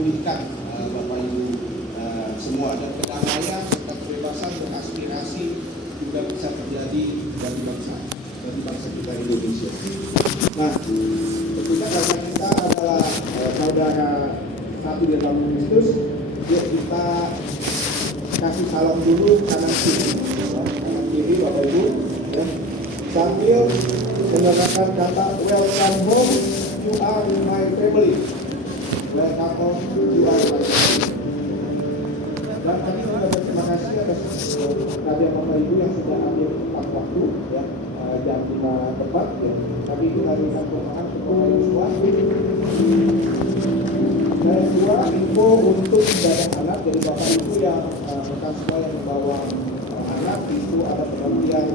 dipulihkan Bapak Ibu semua, dan kedamaian serta kebebasan beraspirasi juga bisa terjadi bagi bangsa kita Indonesia. Nah, tentunya karena kita adalah saudara satu di dalam Kristus, yuk kita kasih salam dulu kanan kiri Bapak Ibu, ya. Sambil menggunakan kata welcome home, you are my family. Welcome home, you are my family. Dan kami juga berterima kasih atas kehadiran Bapak Ibu yang sudah ambil waktu, ya, jam 5 tepat, ya. Tapi itu hari pertama kepada Yosua. Dan kedua, info untuk ibadah anak. Jadi Bapak Ibu yang rekan sekolah yang membawa anak, itu ada pengertian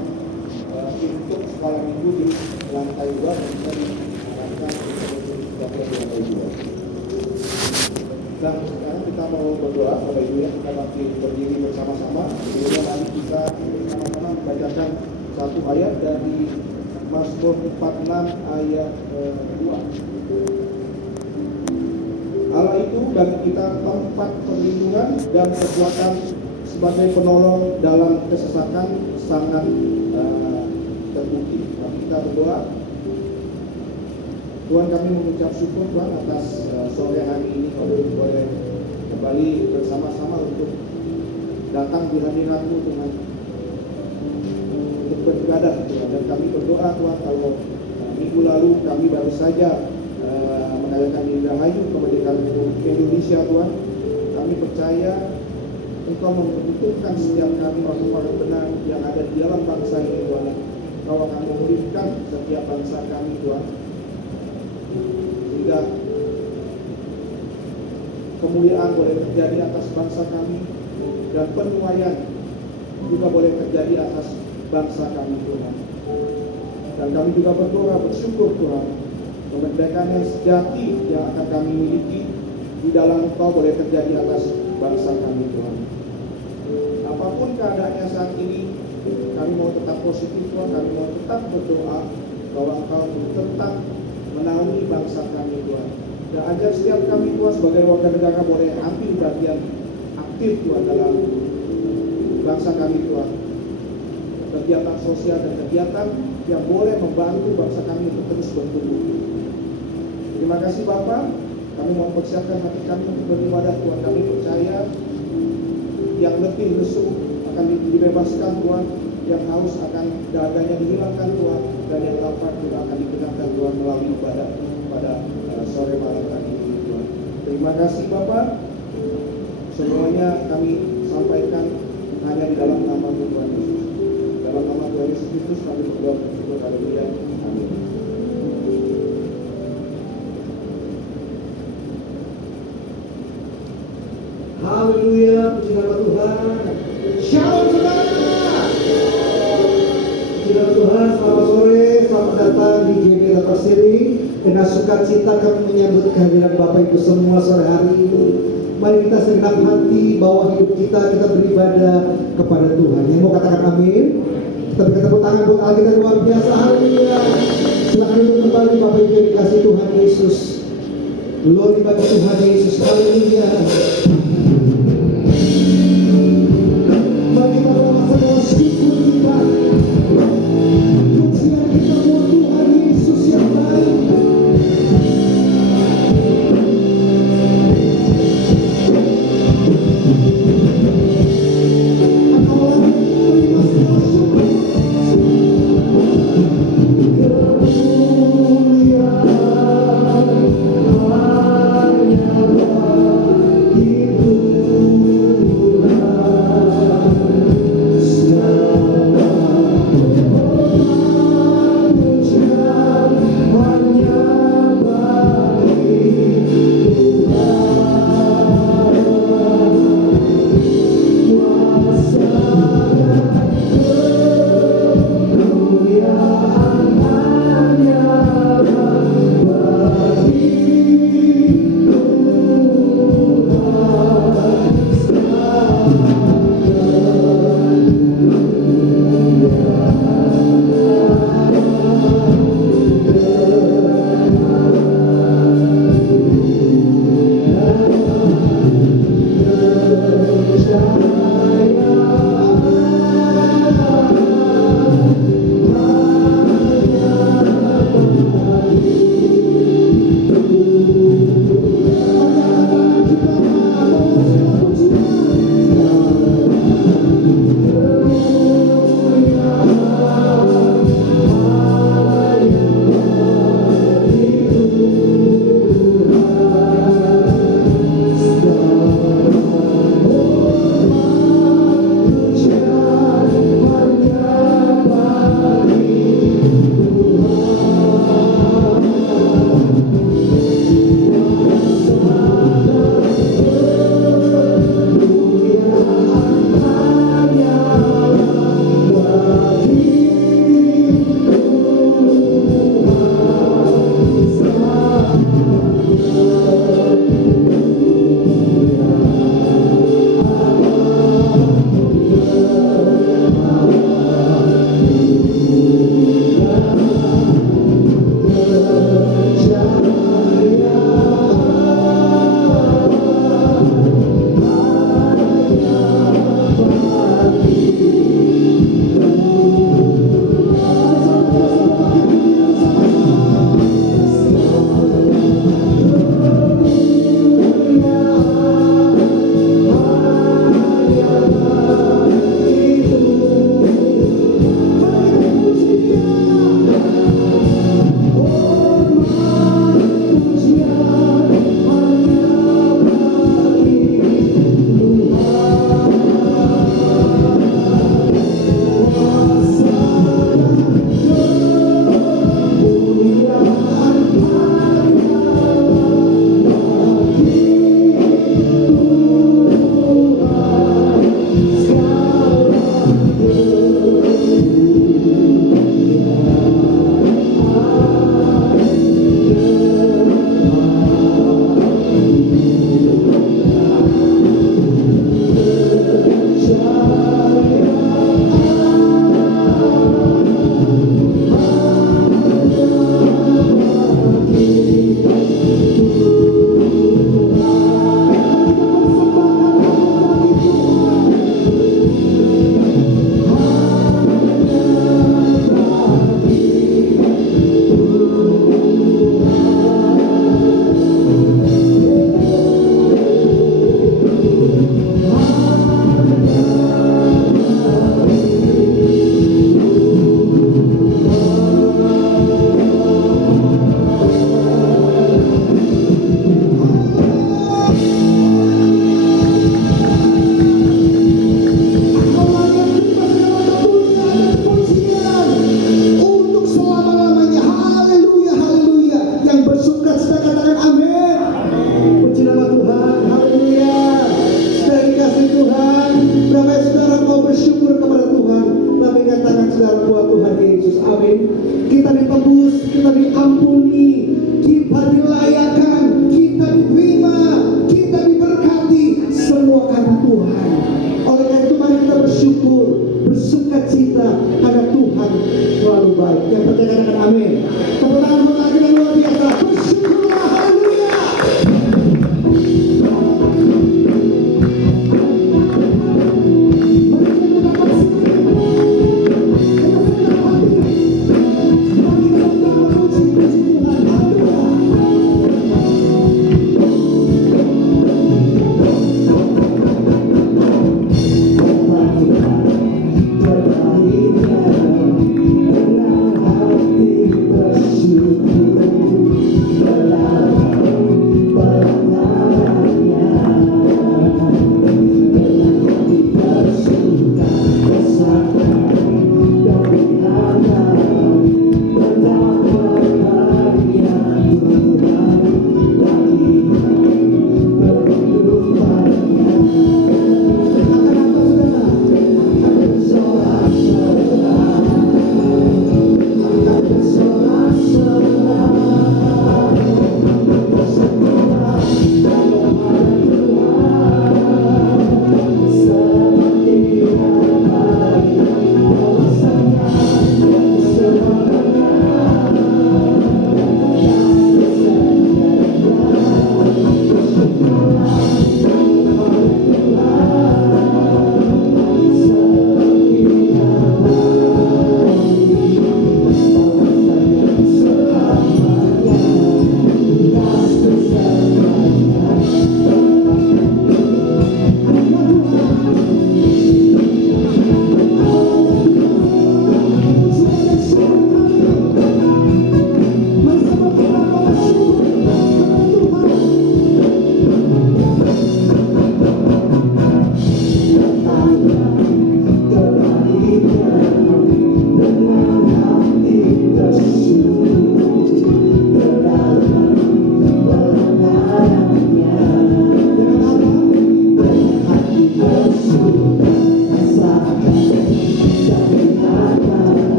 untuk sekolah minggu di lantai 2 dan bisa diarahkan untuk lantai 2. Dan sekarang kita mau berdoa, Bapak Ibu, ya, kita masih berdiri bersama-sama. Kemudian nanti kita sama-sama membacakan satu ayat dari Mazmur 46 ayat 2. Allah itu bagi kita tempat perlindungan dan kekuatan sebagai penolong dalam kesesakan sangat terbukti. Mari kita berdoa. Tuhan, kami mengucap syukur Tuhan atas sore hari ini kami boleh kembali bersama-sama untuk datang di hadirat-Mu Tuhan, untuk beribadah Tuhan. Dan kami berdoa Tuhan, kalau minggu lalu kami baru saja merayakan Idul Rahayu kemerdekaan Indonesia Tuhan, kami percaya Engkau membutuhkan setiap kami orang-orang benar yang ada di dalam bangsa ini Tuhan. Engkau akan memulihkan setiap bangsa kami Tuhan, sehingga kemuliaan boleh terjadi atas bangsa kami dan penuaian juga boleh terjadi atas bangsa kami Tuhan. Dan kami juga berdoa bersyukur Tuhan, kemerdekaan yang sejati yang akan kami miliki di dalam Engkau boleh terjadi atas bangsa kami Tuhan. Apapun keadaannya saat ini, kami mau tetap positif Tuhan, kami mau tetap berdoa bahwa Engkau tetap menaungi bangsa kami Tuhan. Dan ajar setiap kami Tuhan sebagai warga negara boleh ambil bagian aktif Tuhan dalam bangsa kami Tuhan. Kegiatan sosial dan kegiatan yang boleh membantu bangsa kami untuk terus bertumbuh. Terima kasih Bapak, kami mau persiapkan hati kami untuk beribadah Tuhan. Kami percaya yang lebih lesu akan dibebaskan Tuhan, yang haus akan dagangnya dihilangkan Tuhan, dan yang lapar juga akan dikenyangkan Tuhan melalui ibadah pada sore malam hari ini Tuhan. Terima kasih Bapak, semuanya kami sampaikan hanya di dalam nama Tuhan Yesus. Dalam nama Tuhan Yesus Kristus kami berdoa bersyukur, haleluya, amin. Haleluya, puji nama Tuhan. Shalom saudara. Puji nama Tuhan, selamat sore, selamat datang di GP Data Siri. Dengan sukacita kami menyambut kehadiran Bapak Ibu semua sore hari ini. Mari kita segenap hati bawa hidup kita beribadah kepada Tuhan. Yang mau katakan amin? Kita berikan tepuk tangan buat Allah kita luar biasa. Haleluya. Silakan duduk kembali Bapak Ibu yang dikasih Tuhan Yesus. Glory bagi Tuhan Yesus. Haleluya. Mari kita bawa semua syukur kita. Pujian kita buat Tuhan Yesus yang baik. Kemuliaan hanya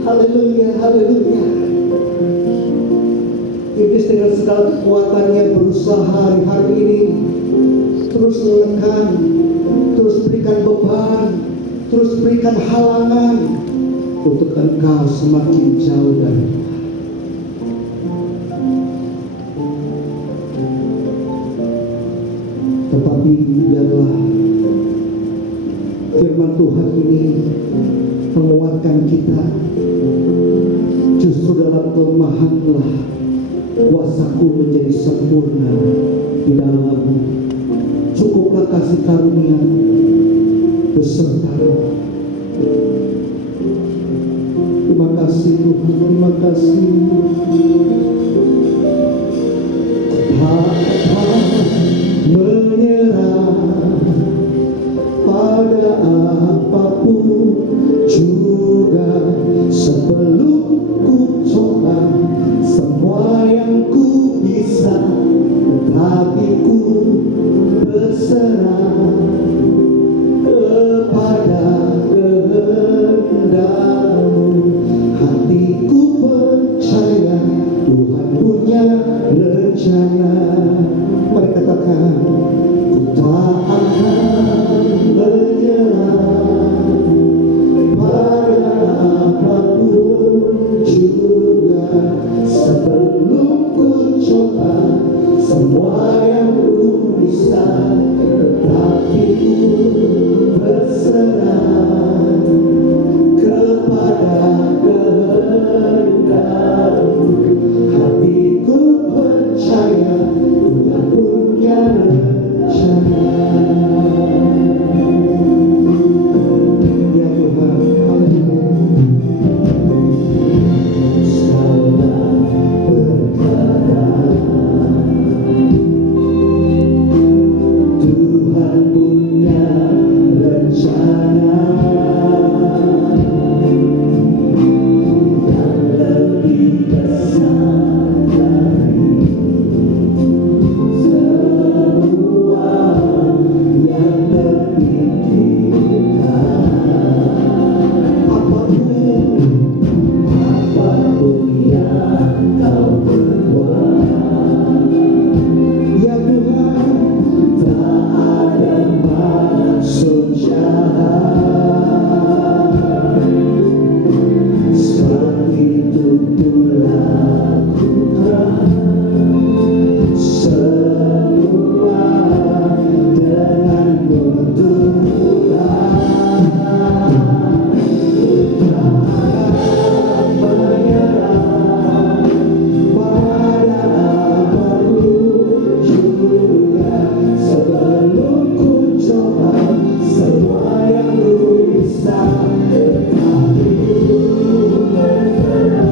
Haleluya, haleluya. Iblis dengan segala kekuatannya berusaha hari-hari ini terus menekan, terus berikan beban, terus berikan halangan untuk engkau semakin jauh dari Tuhan. Tetapi biarlah firman Tuhan ini menguatkan kita. Justru dalam kelemahanlah kuasaku menjadi sempurna di dalam-Mu. Cukuplah kasih karunia beserta-Mu. Terima kasih Tuhan, terima kasih. Menyerah pada apapun juga, sebelum ku coba semua yang ku bisa, tapi ku berserah kepada kehendak-Mu. Hatiku percaya Tuhan punya rencana. Mari katakan, ku tak akan menyerah pada apapun juga, sebelum ku coba semua yang ku bisa, tetapi ku berserah kepada kehendak-Mu. Hatiku percaya Tuhan punya rencana. Ya Tuhan, haleluya. Segala perkara Tuhan punya rencana yang lebih besar dari semua yang terpikirkan. Apapun yang Kau berbuat, ya Tuhan, tak ada maksud jahat. Sebab itu ku lakukan semua dengan berdoa. Menyerah pada apapun juga, sebelum ku coba semua yang ku bisa, tetapi ku berserah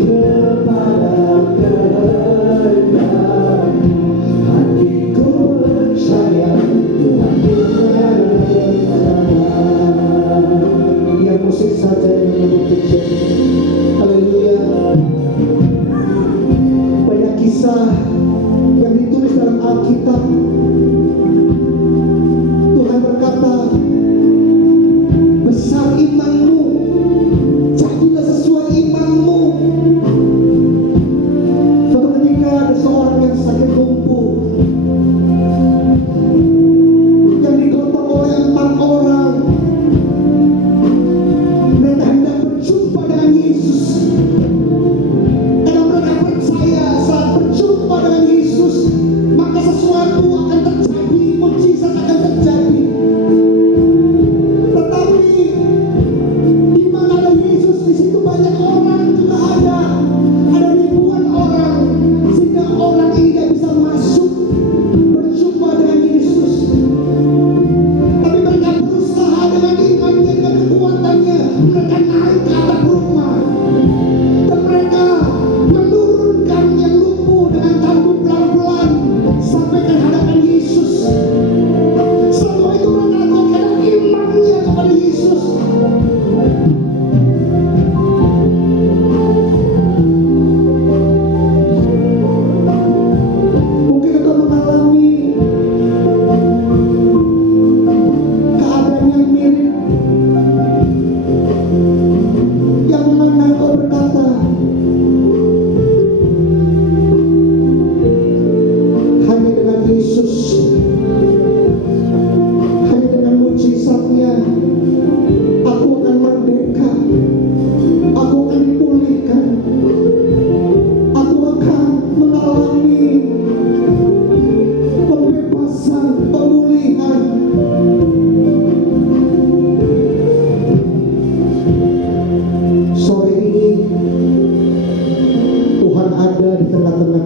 kepada kehendak-Mu. Hatiku percaya Tuhan punya rencana. Yang musik saja yang memuji. Haleluya. Banyak kisah yang ditulis dalam Alkitab. Tuhan berkata, besar imanmu, jadilah sesuai imanmu. Suatu ketika ada seorang yang sakit lumpuh, yang digotong oleh 4 orang. Mereka hendak berjumpa dengan Yesus, karena mereka percaya saat berjumpa dengan Yesus maka sesuatu akan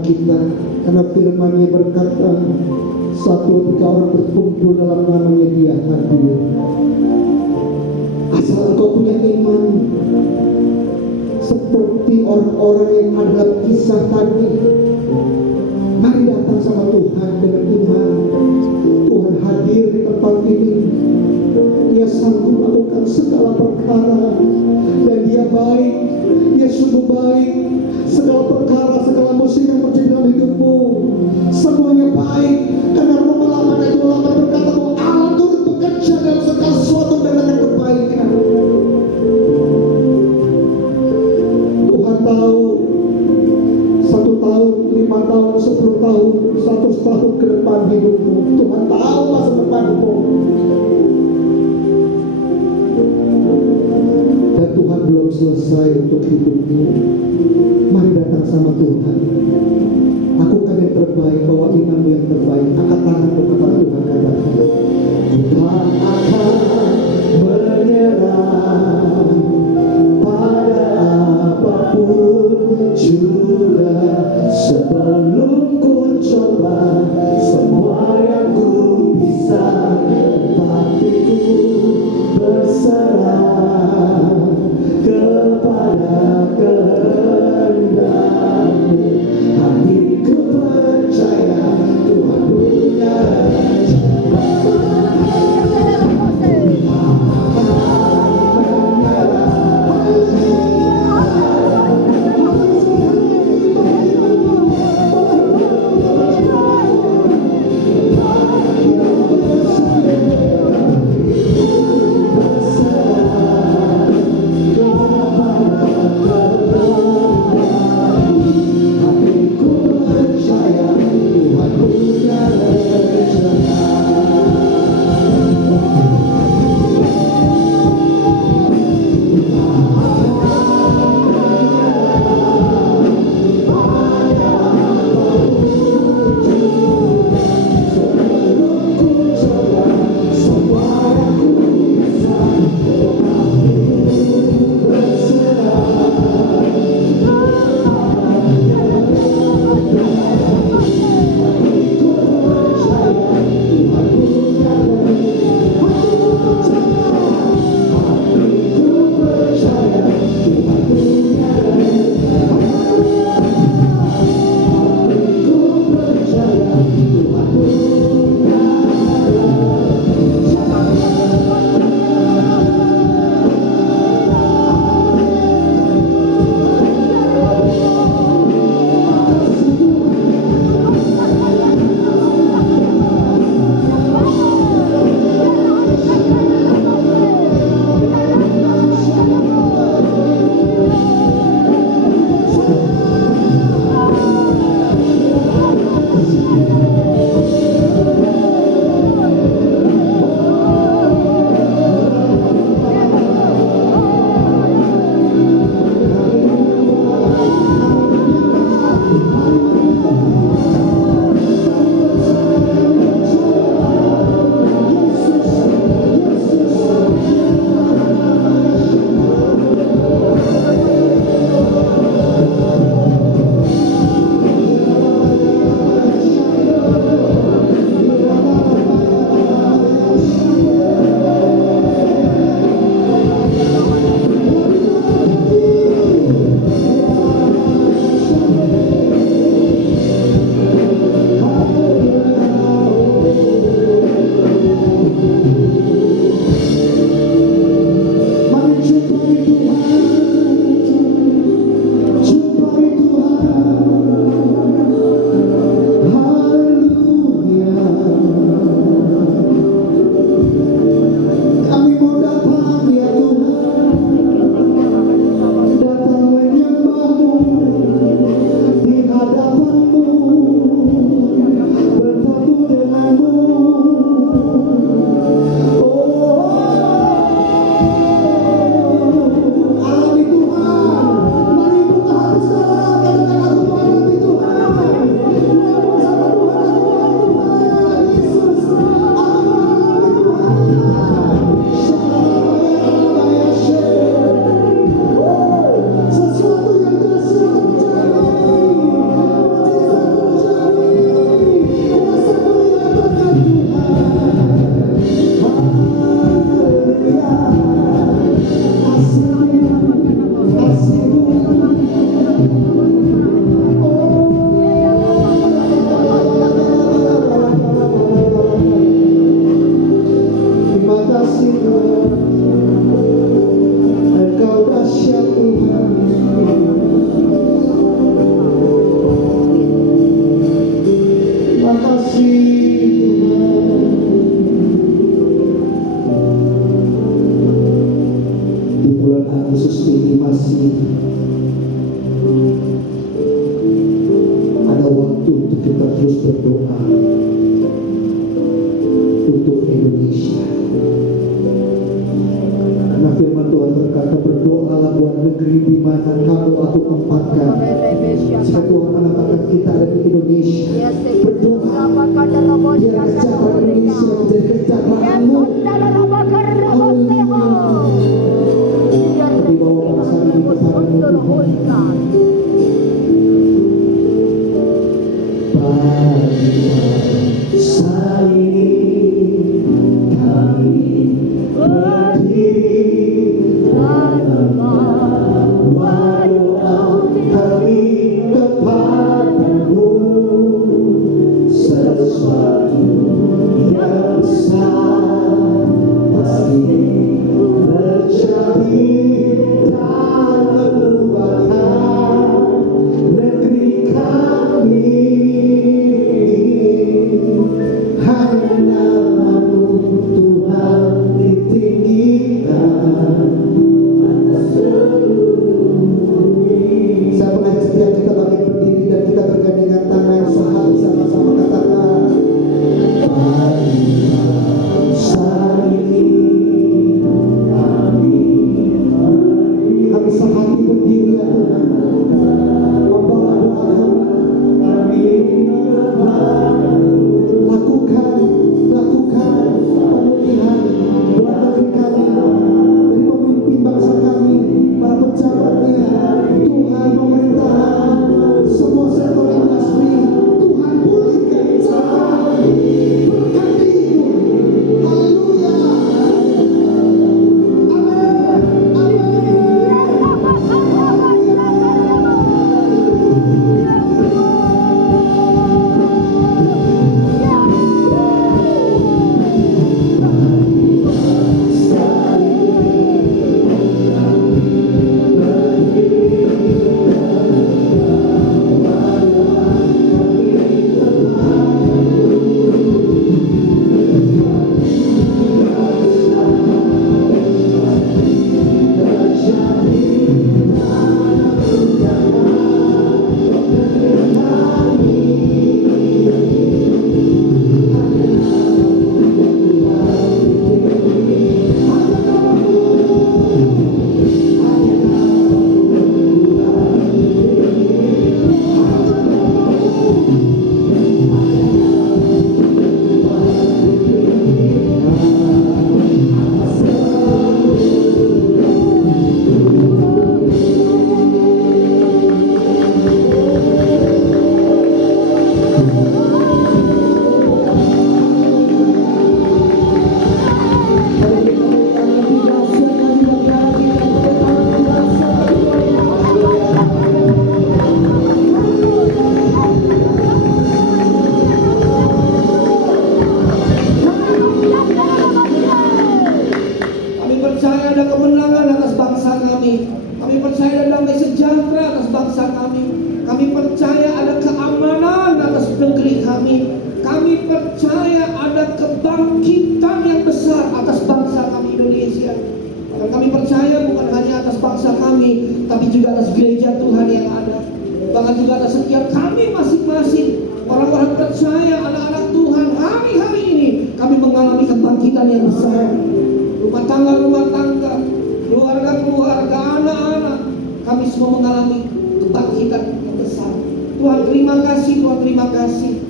kita. Karena firman-Nya berkata, 1-3 orang berkumpul dalam namanya Dia hadir. Asal engkau punya iman seperti orang-orang yang ada dalam kisah tadi, mari datang sama Tuhan dengan iman. Tuhan hadir di tempat ini. Dia sanggup melakukan segala perkara, dan Dia baik. Dia sungguh baik. Segala perkara, segala musik yang terjadi dalam hidupmu, semuanya baik. Karena Roma 8 ayat 28 berkata bahwa Allah turut bekerja dalam segala sesuatu dengan kebaikan. Tuhan tahu 1 tahun, 5 tahun, 10 tahun, 100 tahun ke depan hidupmu. Tuhan tahu masa depanmu. Dan Tuhan belum selesai untuk hidupmu. Mari datang sama Tuhan. Lakukan yang terbaik, bawa imanmu yang terbaik. Angkat tanganmu kepada Tuhan, katakan, Tuhan akan menyerah pada apapun juga. Sebelum ku coba semua yang ku bisa, tapi ku berserah kepada kehendak-Mu. Hatiku percaya Tuhan punya kita terus berdoa untuk Indonesia. Karena firman Tuhan berkata, berdoalah buat negeri di mana kamu aku tempatkan. Jika Tuhan menempatkan kita ada di Indonesia, berdoa biar kesejahteraan Indonesia menjadi kesejahteraanmu. Kami bawa bangsa ini kepadamu Tuhan. Bangsa ini kami berdiri dalam doa kami kepadamu, sesuatu yang besar pasti terjadi dan mengubahkan negeri kami. Hanya namamu Tuhan ditinggikan atas seluruh. Saya mengajak setiap kita bangkit berdiri dan kita bergandengan tangan sehari sama-sama katakan, bangsa ini kami sehati berdiri ya Tuhan, membawa doa kami. Lakukan pemulihan buat negeri kami, dari pemimpin bangsa kami, para pejabatnya, Tuhan pemerintahan, semua sektor industri, Tuhan pulihkan kami, berkati haleluya, ada kemenangan atas bangsa kami. Kami percaya ada damai sejahtera atas bangsa kami. Kami percaya ada keamanan atas negeri kami. Kami percaya ada kebangkitan yang besar atas bangsa kami Indonesia. Dan kami percaya bukan hanya atas bangsa kami, tapi juga atas gereja Tuhan yang ada. Bahkan juga atas setiap kami masing-masing, orang-orang percaya, anak-anak Tuhan. Hari-hari ini kami mengalami kebangkitan yang besar. Rumah tangga, keluarga, anak-anak, kami semua mengalami kebangkitan yang besar. Tuhan terima kasih, Tuhan terima kasih.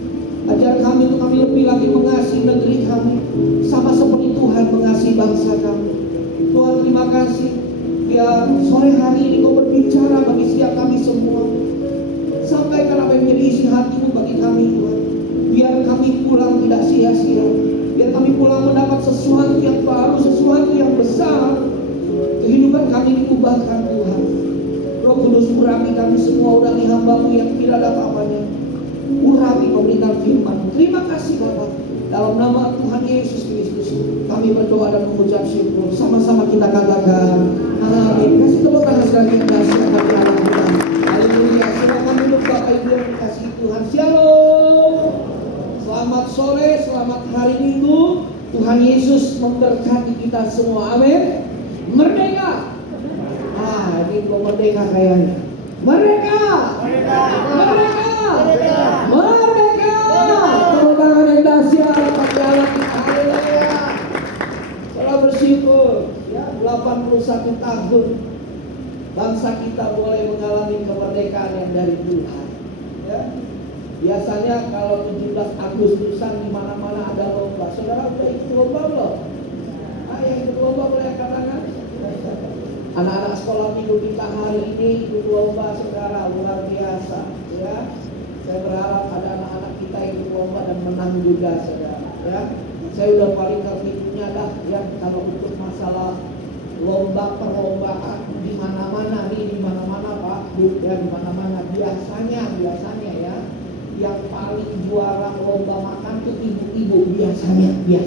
Ajar kami untuk kami lebih lagi mengasihi negeri kami, sama seperti Tuhan mengasihi bangsa kami. Tuhan terima kasih. Biar sore hari ini Kau berbicara bagi setiap kami semua. Sampaikan apa yang menjadi isi hati-Mu bagi kami Tuhan. Biar kami pulang tidak sia-sia. Biar kami pulang mendapat sesuatu yang baru, sesuatu yang besar. Kehidupan kami diubahkan Tuhan. Roh Kudus urapi kami semua, urapi hamba-Mu yang tidak ada apa-apanya. Urapi pemberitaan firman. Terima kasih Bapa. Dalam nama Tuhan Yesus Kristus kami berdoa dan mengucap syukur. Sama-sama kita katakan amin. Kasih tepuk tangan sekali yang kasih akan Allah Tuhan. Haleluya. Silakan duduk Bapak Ibu yang dikasihi Tuhan. Shalom. Selamat sore, selamat hari Minggu. Tuhan Yesus memberkati kita semua. Amin. Merdeka. Ini kok merdeka kayaknya. Merdeka. Merdeka. Merdeka. Merdeka. Tuhan. Ya. Biasanya kalau 17 Agustusan di mana-mana ada lomba. Saudara udah ikut lomba belum? Yang ikut lomba boleh angkat tangan. Anak-anak sekolah minggu kita hari ini ikut lomba, saudara, luar biasa. Ya, saya berharap ada anak-anak kita ikut lomba dan menang juga, saudara. Ya, saya udah paling tertibnya dah. Ya, kalau untuk masalah lomba perlombaan di mana-mana nih, di mana-mana Pak, Bu, ya di mana-mana biasanya ya. Yang paling juara lomba makan tuh ibu-ibu biasanya ya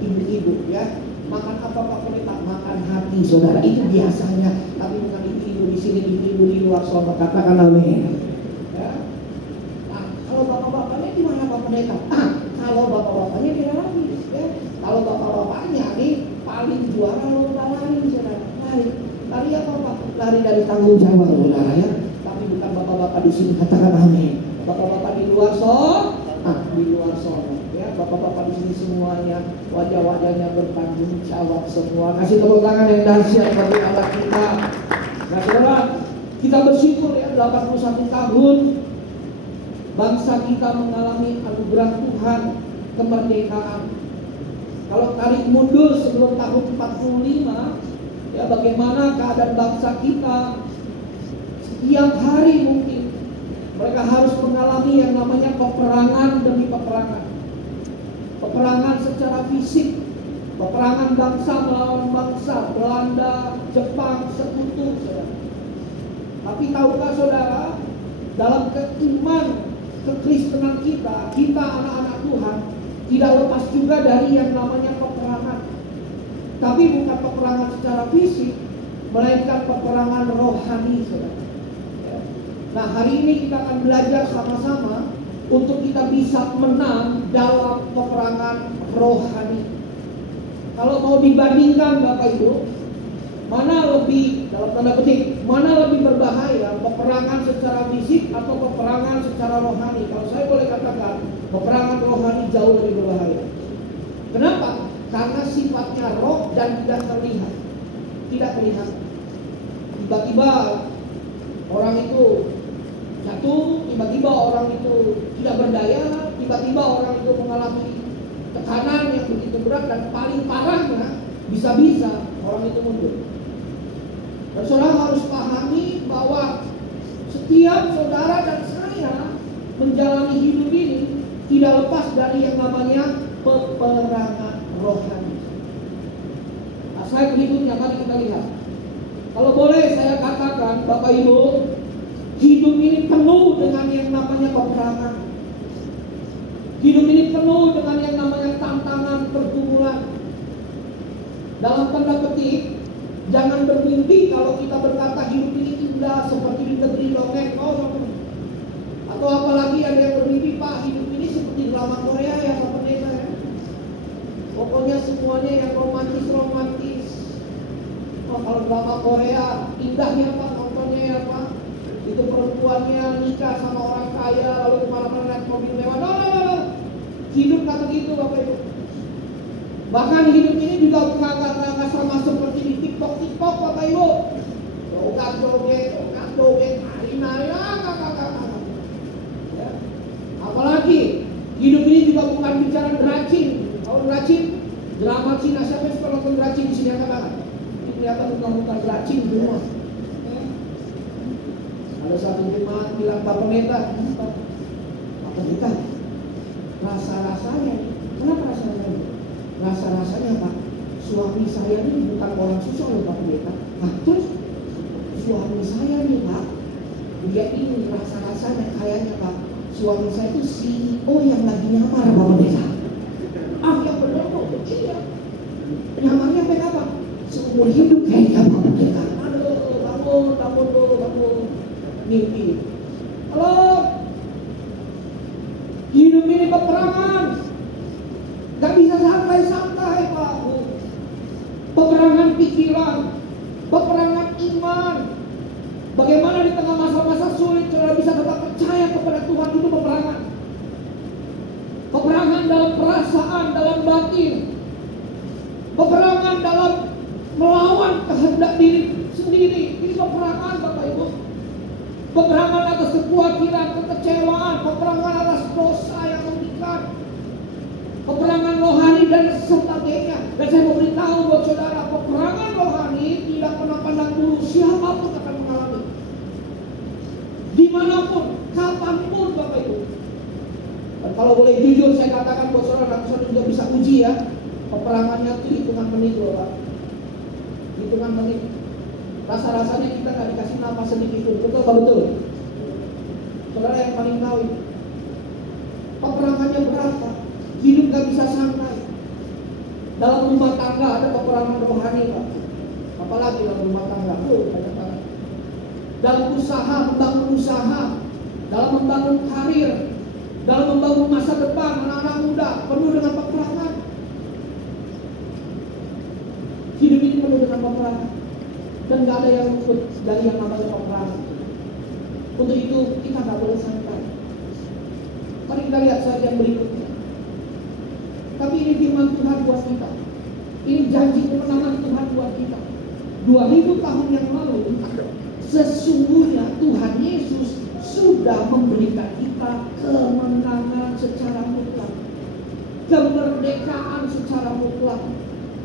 ibu-ibu ya. Makan apa Pak Pendeta? Makan hati, saudara, itu biasanya. Tapi bukan ibu-ibu di sini, ibu-ibu di luar sana, katakan amin. Ya. Nah, kalau bapak-bapaknya di mana Pak Pendeta? Kalau bapak-bapaknya beda lagi ya. Kalau bapak-bapaknya nih paling juara lomba lari, saudara. Lari apa Pak? Lari dari tanggung jawab, saudara ya. Tapi bukan bapak-bapak di sini, katakan amin. Bapak-bapak di luar sana, ya, bapak-bapak di sini semuanya wajah-wajahnya bertanggung jawab semua. Kasih tepuk tangan yang dahsyat bagi Allah kita. Nah, saudara, kita bersyukur ya 81 tahun bangsa kita mengalami anugerah Tuhan kemerdekaan. Kalau tarik mundur sebelum tahun 45, ya bagaimana keadaan bangsa kita setiap hari mungkin mereka harus mengalami yang namanya peperangan demi peperangan. Peperangan secara fisik, peperangan bangsa melawan bangsa, Belanda, Jepang, sekutu, saudara. Tapi tahukah saudara, dalam keiman kekristenan kita anak-anak Tuhan, tidak lepas juga dari yang namanya peperangan. Tapi bukan peperangan secara fisik, melainkan peperangan rohani, saudara. Nah, hari ini kita akan belajar sama-sama untuk kita bisa menang dalam peperangan rohani. Kalau mau dibandingkan Bapak Ibu, mana lebih, dalam tanda petik, mana lebih berbahaya, peperangan secara fisik atau peperangan secara rohani? Kalau saya boleh katakan, peperangan rohani jauh lebih berbahaya. Kenapa? Karena sifatnya roh dan tidak terlihat. Tidak terlihat. Tiba-tiba orang itu jatuh, tiba-tiba orang itu tidak berdaya, tiba-tiba orang itu mengalami tekanan yang begitu berat, dan paling parahnya bisa-bisa orang itu mundur. Dan saudara harus pahami bahwa setiap saudara dan saya menjalani hidup ini tidak lepas dari yang namanya peperangan rohani. Nah, slide berikutnya mari kita lihat. Kalau boleh saya katakan Bapak Ibu, hidup ini penuh dengan yang namanya peperangan. Hidup ini penuh dengan yang namanya tantangan, pergumulan. Dalam tanda petik, jangan bermimpi kalau kita berkata hidup ini indah seperti di negeri dongeng. Atau apalagi ada yang bermimpi, Pak, hidup ini seperti drama Korea ya Pak Pendeta ya. Pokoknya semuanya yang romantis. Oh, kalau drama Korea indah ya Pak, nontonnya ya Pak. Itu perempuannya nikah sama orang kaya lalu kemana-mana naik mobil mewah. No. Hidup nggak begitu Bapak Ibu. Bahkan hidup ini juga nggak sama seperti di TikTok Bapak Ibu. Joget, nari, ya. Apalagi hidup ini juga bukan bicara deracin. Kalau deracin, drama Cina, siapa yang suka nonton deracin di sini angkat tangan? Ini kelihatan bukan deracin di rumah. Ada satu jemaat bilang, Pak Pendeta, rasa-rasanya, kenapa rasa-rasanya? Rasa-rasanya Pak, suami saya ini bukan orang susah loh Pak Pendeta. Nah terus, suami saya nih Pak, dia ini rasa-rasanya kayaknya Pak, suami saya itu CEO yang lagi nyamar Pak Pendeta. Yang benar kok kecil ya. Nyamarnya pengen apa? Seumur hidup kayaknya Pak Pendeta. Aduh, bangun. Mimpi. Halo, hidup ini peperangan, gak bisa santai-santai Pak. Peperangan pikiran, peperangan iman. Bagaimana di tengah masa-masa sulit saudara bisa tetap percaya kepada Tuhan, itu peperangan. Peperangan dalam perasaan, dalam batin. Peperangan dalam melawan kehendak diri sendiri. Ini peperangan Bapak Ibu. peperangan atas kekhawatiran, kekecewaan, peperangan atas dosa yang mengikat, peperangan rohani dan sebagainya. Dan saya mau beritahu buat saudara, peperangan rohani tidak pernah pandang bulu, siapapun akan mengalami. Dimanapun, kapanpun Bapak Ibu. Dan kalau boleh jujur saya katakan buat saudara, saudara juga bisa uji ya. Peperangannya itu hitungan menit loh Pak. Hitungan menit. Rasa-rasanya kita gak dikasih nafas sedikit pun. Betul apa betul? Saudara yang paling tahu ini. Peperangannya berapa? Hidup gak bisa santai. Dalam rumah tangga ada peperangan rohani Pak. Apalagi dalam rumah tangga. Banyak banget. Dalam usaha, membangun usaha. Dalam membangun karir. Dalam membangun masa depan anak-anak muda. Penuh dengan peperangan. Hidup ini penuh dengan peperangan. Dan gak ada yang luput dari yang namanya peperangan. Untuk itu kita gak boleh santai. Mari kita lihat saja yang berikutnya. Tapi ini firman Tuhan buat kita. Ini janji kemenangan Tuhan buat kita. 2000 tahun yang lalu, sesungguhnya Tuhan Yesus sudah memberikan kita kemenangan secara mutlak, kemerdekaan secara mutlak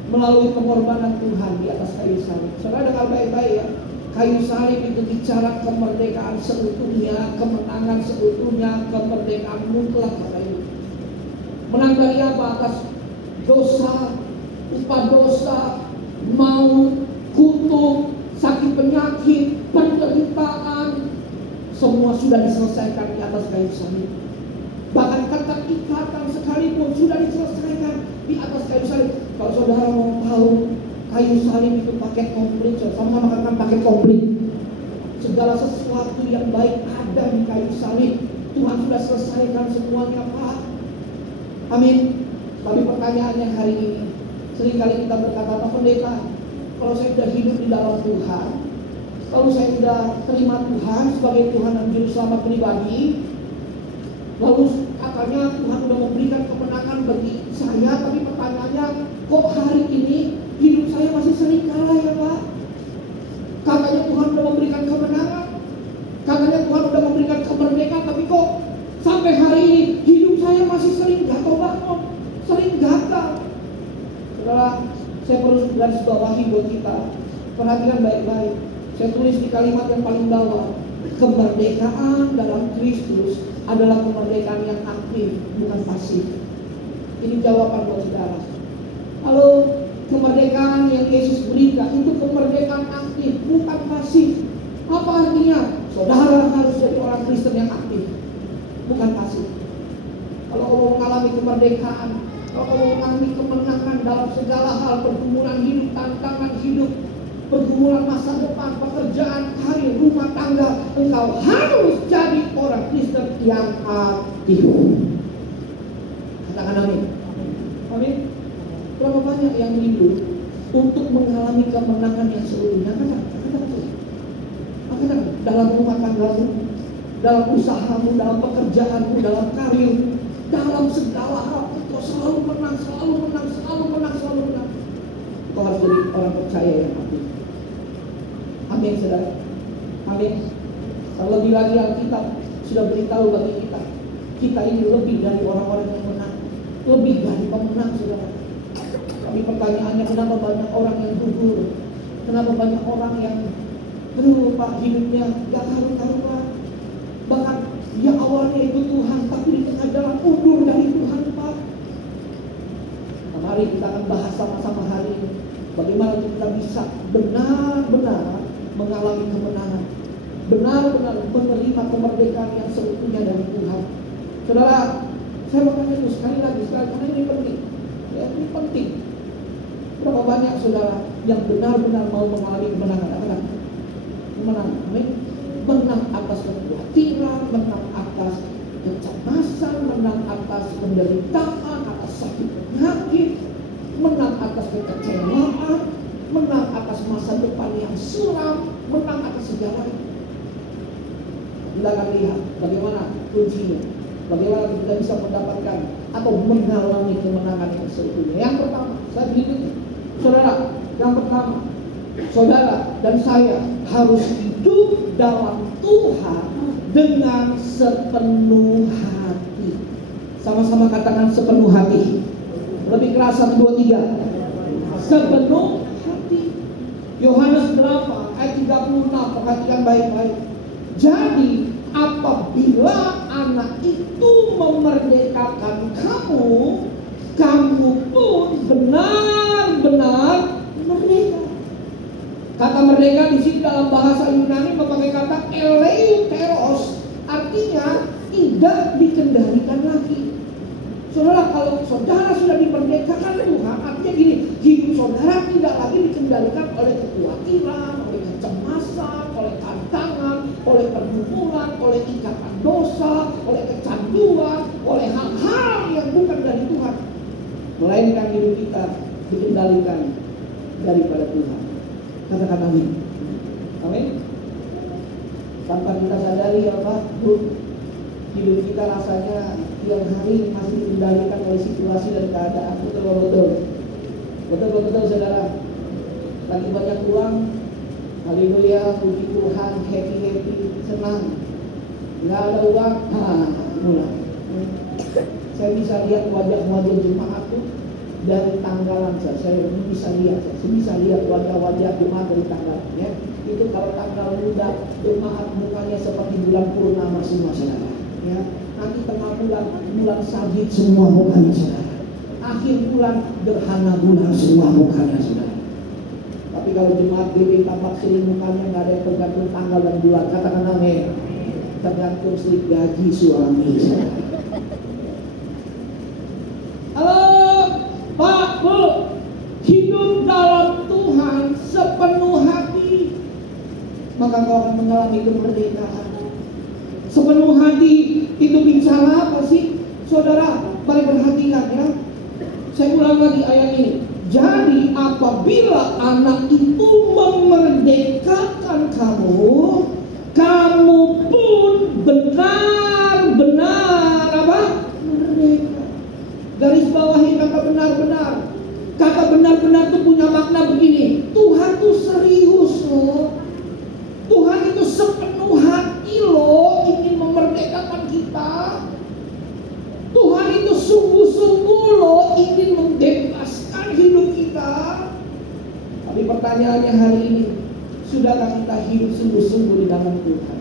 melalui pengorbanan Tuhan di atas kayu salib. Saudara dengar baik-baik ya. Kayu salib itu bicara kemerdekaan seutuhnya, kemenangan seutuhnya, kemerdekaan mutlak. Menang dari apa? Atas dosa, upah dosa, maut, kutuk, sakit penyakit, penderitaan, semua sudah diselesaikan di atas kayu salib. Bahkan kata ikatan sekalipun sudah diselesaikan di atas kayu salib. Kalau saudara mau tahu, kayu salib itu paket komplit. Sama-sama katakan paket komplit. Segala sesuatu yang baik ada di kayu salib. Tuhan sudah selesaikan semuanya Pak. Amin. Tapi pertanyaannya hari ini, seringkali kita berkata, Pak Pendeta, kalau saya sudah hidup di dalam Tuhan, kalau saya sudah terima Tuhan sebagai Tuhan dan Juru Selamat pribadi, lalu katanya Tuhan sudah memberikan kemenangan bagi saya, tapi pertanyaannya, kok hari ini hidup saya masih sering kalah ya Pak? Katanya Tuhan sudah memberikan kemenangan, katanya Tuhan sudah memberikan kemerdekaan, tapi kok sampai hari ini hidup saya masih sering jatuh bangun, sering gagal. Saudara, saya perlu garis bawahi buat kita. Perhatikan baik-baik. Saya tulis di kalimat yang paling bawah. Kemerdekaan dalam Kristus adalah kemerdekaan yang aktif, bukan pasif. Ini jawaban buat saudara. Lalu kemerdekaan yang Yesus berikan itu kemerdekaan aktif, bukan pasif. Apa artinya? Saudara harus jadi orang Kristen yang aktif, bukan pasif. Kalau mau mengalami kemerdekaan, kalau mau mengalami kemenangan dalam segala hal, pergumulan hidup, tantangan hidup, pergumulan masa depan, pekerjaan, karir, rumah tangga, engkau harus jadi orang Kristen yang aktif. Katakan amin. Amin. Berapa banyak yang rindu untuk mengalami kemenangan yang seutuhnya? Katakan dalam rumah tanggamu, dalam usahamu, dalam pekerjaanmu, dalam karir, dalam segala hal, engkau selalu menang, selalu menang, selalu menang, selalu menang. Engkau harus jadi orang percaya yang aktif. Amin, saudara. Amin. Terlebih lagi Alkitab sudah beritahu bagi kita, kita ini lebih dari orang-orang yang menang, lebih dari pemenang, saudara. Tapi pertanyaannya, kenapa banyak orang yang gugur? Kenapa banyak orang yang Pak hidupnya gak karu-karuan? Bahkan ya awalnya itu Tuhan, tapi di tengah jalan mundur dari Tuhan Pak. Nah, mari kita akan bahas sama-sama hari ini bagaimana kita bisa benar-benar mengalami kemenangan, benar-benar menerima kemerdekaan yang seutuhnya dari Tuhan. Saudara, saya mau tanya itu sekali lagi, karena ini penting. Ya, ini penting. Berapa banyak saudara yang benar-benar mau mengalami kemenangan? Apa? Menang, amin. Menang atas kekhawatiran, menang atas kecemasan, menang atas penderitaan, atas sakit penyakit, menang atas kekecewaan, menang atas masa depan yang suram, menang atas segalanya. Kita akan lihat bagaimana kuncinya, bagaimana kita bisa mendapatkan atau mengalami kemenangan yang seutuhnya. Yang pertama, saya berikutnya, saudara, yang pertama, saudara dan saya harus hidup dalam Tuhan dengan sepenuh hati. Sama-sama katakan sepenuh hati. Lebih keras, 1, 2, 3. Sepenuh hati. Yohanes 8 ayat 36, perhatikan baik-baik. Jadi apabila anak itu memerdekakan kamu, kamu pun benar-benar merdeka. Kata merdeka di sini dalam bahasa Yunani memakai kata eleuteros, artinya tidak dikendalikan lagi. Saudara, kalau saudara sudah dimerdekakan Tuhan, artinya gini, hidup saudara tidak lagi dikendalikan oleh kekhawatiran, oleh kecemasan, oleh tantangan, oleh pergumulan, oleh ikatan dosa, oleh kecanduan, oleh hal-hal yang bukan dari Tuhan. Melainkan hidup kita dikendalikan daripada Tuhan. Katakan amin. Amin. Tanpa kita sadari hidup kita rasanya tiap hari masih dikendalikan oleh situasi dan keadaan. Betul saudara. Lagi banyak uang, haleluya, puji Tuhan, happy, senang. Nggak ada uang, mulai. Saya bisa lihat wajah-wajah jemaat tuh dari tanggalan saya bisa lihat wajah-wajah jemaat dari tanggalan, ya. Itu kalau tanggal muda jemaat mukanya seperti bulan purnama semua saudara, ya. Nanti tengah bulan sabit semua mukanya saudara. Akhir bulan gerhana bulan semua mukanya saudara. Tapi kalau jemaat GP Tambak Seri mukanya nggak ada yang tergantung tanggal dan bulan. Katakan amin. Tergantung slip gaji suami saudara. Halo Pak, Bu, hidup dalam Tuhan sepenuh hati, maka kau akan mengalami kemerdekaan. Sepenuh hati itu bicara apa sih? Saudara, mari perhatikan ya. Saya ulang lagi ayat ini. Jadi apabila anak itu memerdekakan kamu, kamu pun benar-benar merdeka. Garis bawahi kata benar-benar. Kata benar-benar itu punya makna begini. Tuhan itu serius loh. Tuhan itu sepenuh hati loh ingin memerdekakan kita. Tuhan itu sungguh-sungguh loh ingin membebaskan hidup kita. Tapi pertanyaannya hari ini, sudahkah kita hidup sungguh-sungguh di dalam Tuhan?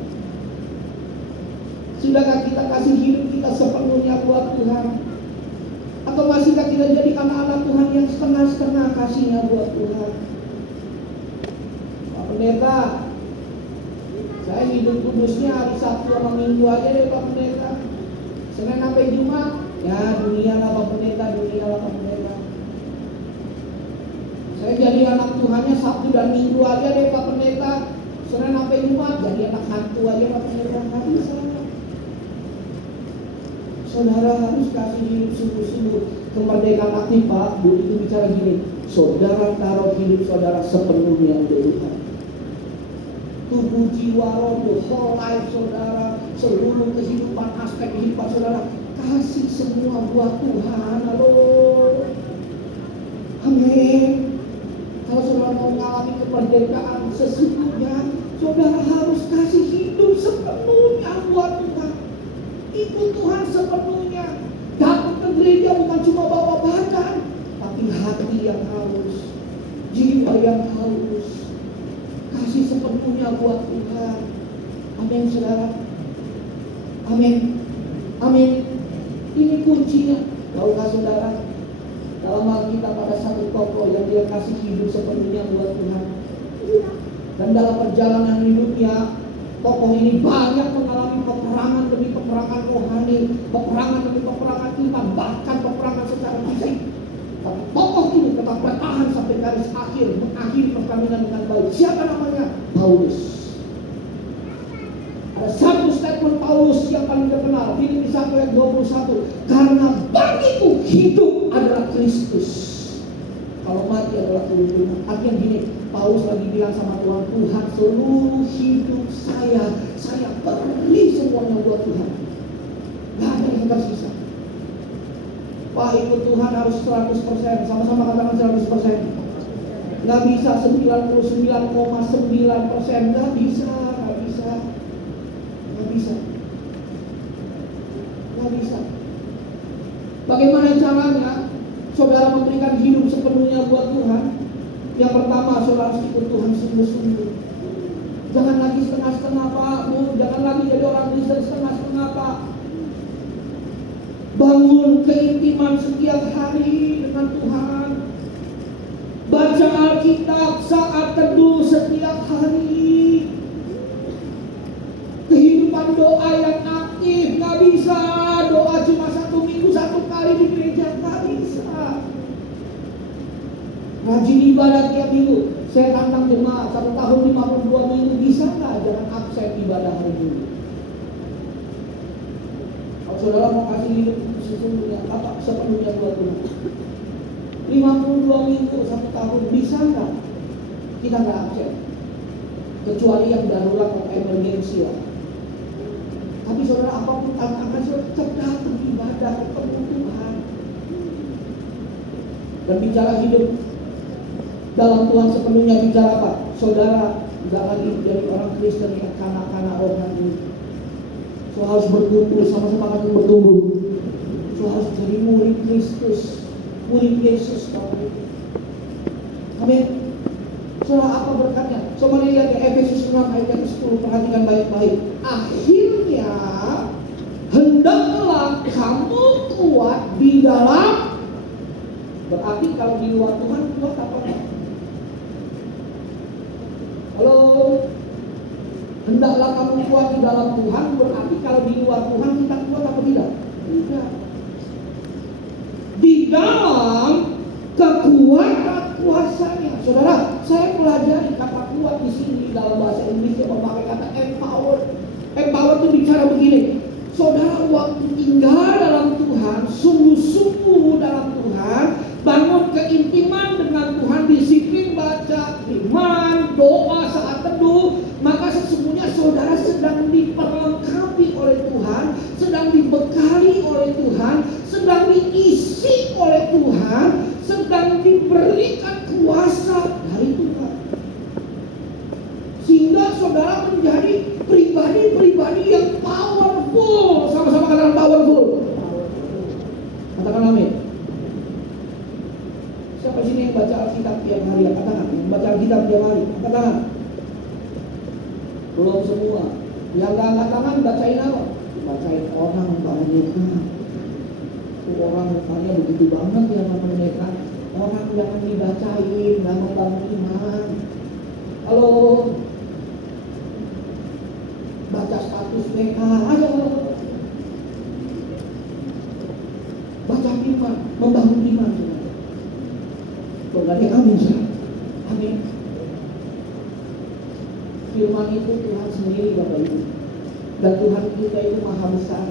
Sudahkah kita kasih hidup kita sepenuhnya buat Tuhan? Atau masihkah kita jadi anak-anak Tuhan yang setengah-setengah kasihnya buat Tuhan? Pak Pendeta, saya hidup kudusnya hari Sabtu sama Minggu aja deh Pak Pendeta. Senin sampai Jumat, ya dunia lah Pak Pendeta. Saya jadi anak Tuhannya Sabtu dan Minggu aja deh Pak Pendeta. Senin sampai Jumat jadi anak hantu aja Pak Pendeta. Nggak bisa. Saudara harus kasih hidup sungguh-sungguh. Kemerdekaan aktif Pak, Bu itu bicara gini. Saudara taruh hidup saudara sepenuhnya untuk Tuhan. Tubuh, jiwa, roh, the whole life saudara, seluruh kehidupan, aspek kehidupan saudara, kasih semua buat Tuhan. Halo, amin. Kalau saudara mau mengalami kemerdekaan sesungguhnya, saudara harus kasih hidup sepenuhnya buat Tuhan. Ikut Tuhan sepenuhnya. Datang ke gereja bukan cuma bawa badan, tapi hati yang haus, jiwa yang haus. Kasih sepenuhnya buat Tuhan. Amin saudara. Amin. Ini kuncinya. Tahukah saudara, dalam Alkitab ada satu tokoh yang dia kasih hidup sepenuhnya buat Tuhan. Dan dalam perjalanan hidupnya, tokoh ini banyak mengalami peperangan demi peperangan rohani, peperangan demi peperangan iman, bahkan peperangan secara fisik. Tapi tokoh ini tetap bertahan sampai garis akhir, mengakhiri perkawinan dengan baik. Siapa namanya? Paulus. Ada satu statement Paulus yang paling terkenal, Filipi 1 ayat 21. Karena bagiku hidup adalah Kristus, kalau mati adalah kehidupan. Artinya gini, Paulus lagi bilang sama Tuhan, Tuhan seluruh hidup saya beri semuanya buat Tuhan. Gak ada yang tersisa. Wah, ikut Tuhan harus 100%. Sama-sama katakan 100%. Gak bisa 99,9%. Gak bisa. bisa. Nggak bisa. Bagaimana caranya saudara memberikan hidup sepenuhnya buat Tuhan? Yang pertama, saudara harus ikut Tuhan sungguh-sungguh. Jangan lagi setengah-setengah Pak, Bu. Jangan lagi jadi orang Kristen setengah-setengah Pak. Bangun keintiman setiap hari dengan Tuhan. Baca Alkitab saat teduh setiap hari. Kehidupan doa yang aktif. Gak bisa doa cuma 1 minggu 1 kali di gereja. Gak bisa. Rajin ibadah tiap minggu. Saya tantang jemaat 1 tahun 52 minggu. Bisa gak? Jangan absen ibadah hari Minggu. Kalau saudara mau kasih hidup sesungguhnya apa sepenuhnya buat Tuhan, 52 minggu 1 tahun bisa nggak? Kita nggak absen, kecuali yang darurat atau emergensi lah. Tapi saudara apapun tantangan saudara tetap datang ibadah ketemu Tuhan. Dan bicara hidup dalam Tuhan sepenuhnya bicara apa? Saudara nggak lagi jadi orang Kristen yang kanak-kanak rohani. So harus berkumpul sama-sama akan bertumbuh. So harus jadi murid Kristus, murid Yesus. Amin. Saudara apa berkatnya? Coba lihat ya Efesus 6 ayat 10, perhatikan baik-baik. Akhirnya hendaklah kamu kuat di dalam. Berarti kalau di luar Tuhan kuat apa enggak? Halo. Hendaklah kamu kuat di dalam Tuhan, berarti kalau di luar Tuhan kita kuat apa tidak? Tidak. Di dalam kekuatan kuasanya. Saudara, saya pelajari kata kuat di sini dalam bahasa Inggris yang memakai kata empower. Empower itu bicara begini. Saudara waktu tinggal dalam Tuhan, sungguh-sungguh dalam Tuhan, bangun keintiman dengan Tuhan, disiplin baca firman, doa saat teduh, maka sesungguhnya saudara sedang diperlengkapi oleh Tuhan, sedang dibekali oleh Tuhan, sedang diisi oleh Tuhan, sedang diberikan kuasa dari Tuhan. Sehingga saudara menjadi pribadi-pribadi yang powerful. Sama-sama katakan powerful. Katakan amin. Siapa sini yang baca Alkitab tiap hari? Katakan. Yang baca Alkitab tiap hari? Katakan. Belum semua. Yang gak angkat tangan bacain apa? Bacain orang banyak. Orang mukanya begitu banget ya sama mereka. Orang jangan dibacain, gak membangun iman. Halo. Baca status WA aja. Baca firman, membangun iman. Kok gak ada yang amin sih? Amin. Firman itu Tuhan sendiri Bapak Ibu. Dan Tuhan kita itu maha besar.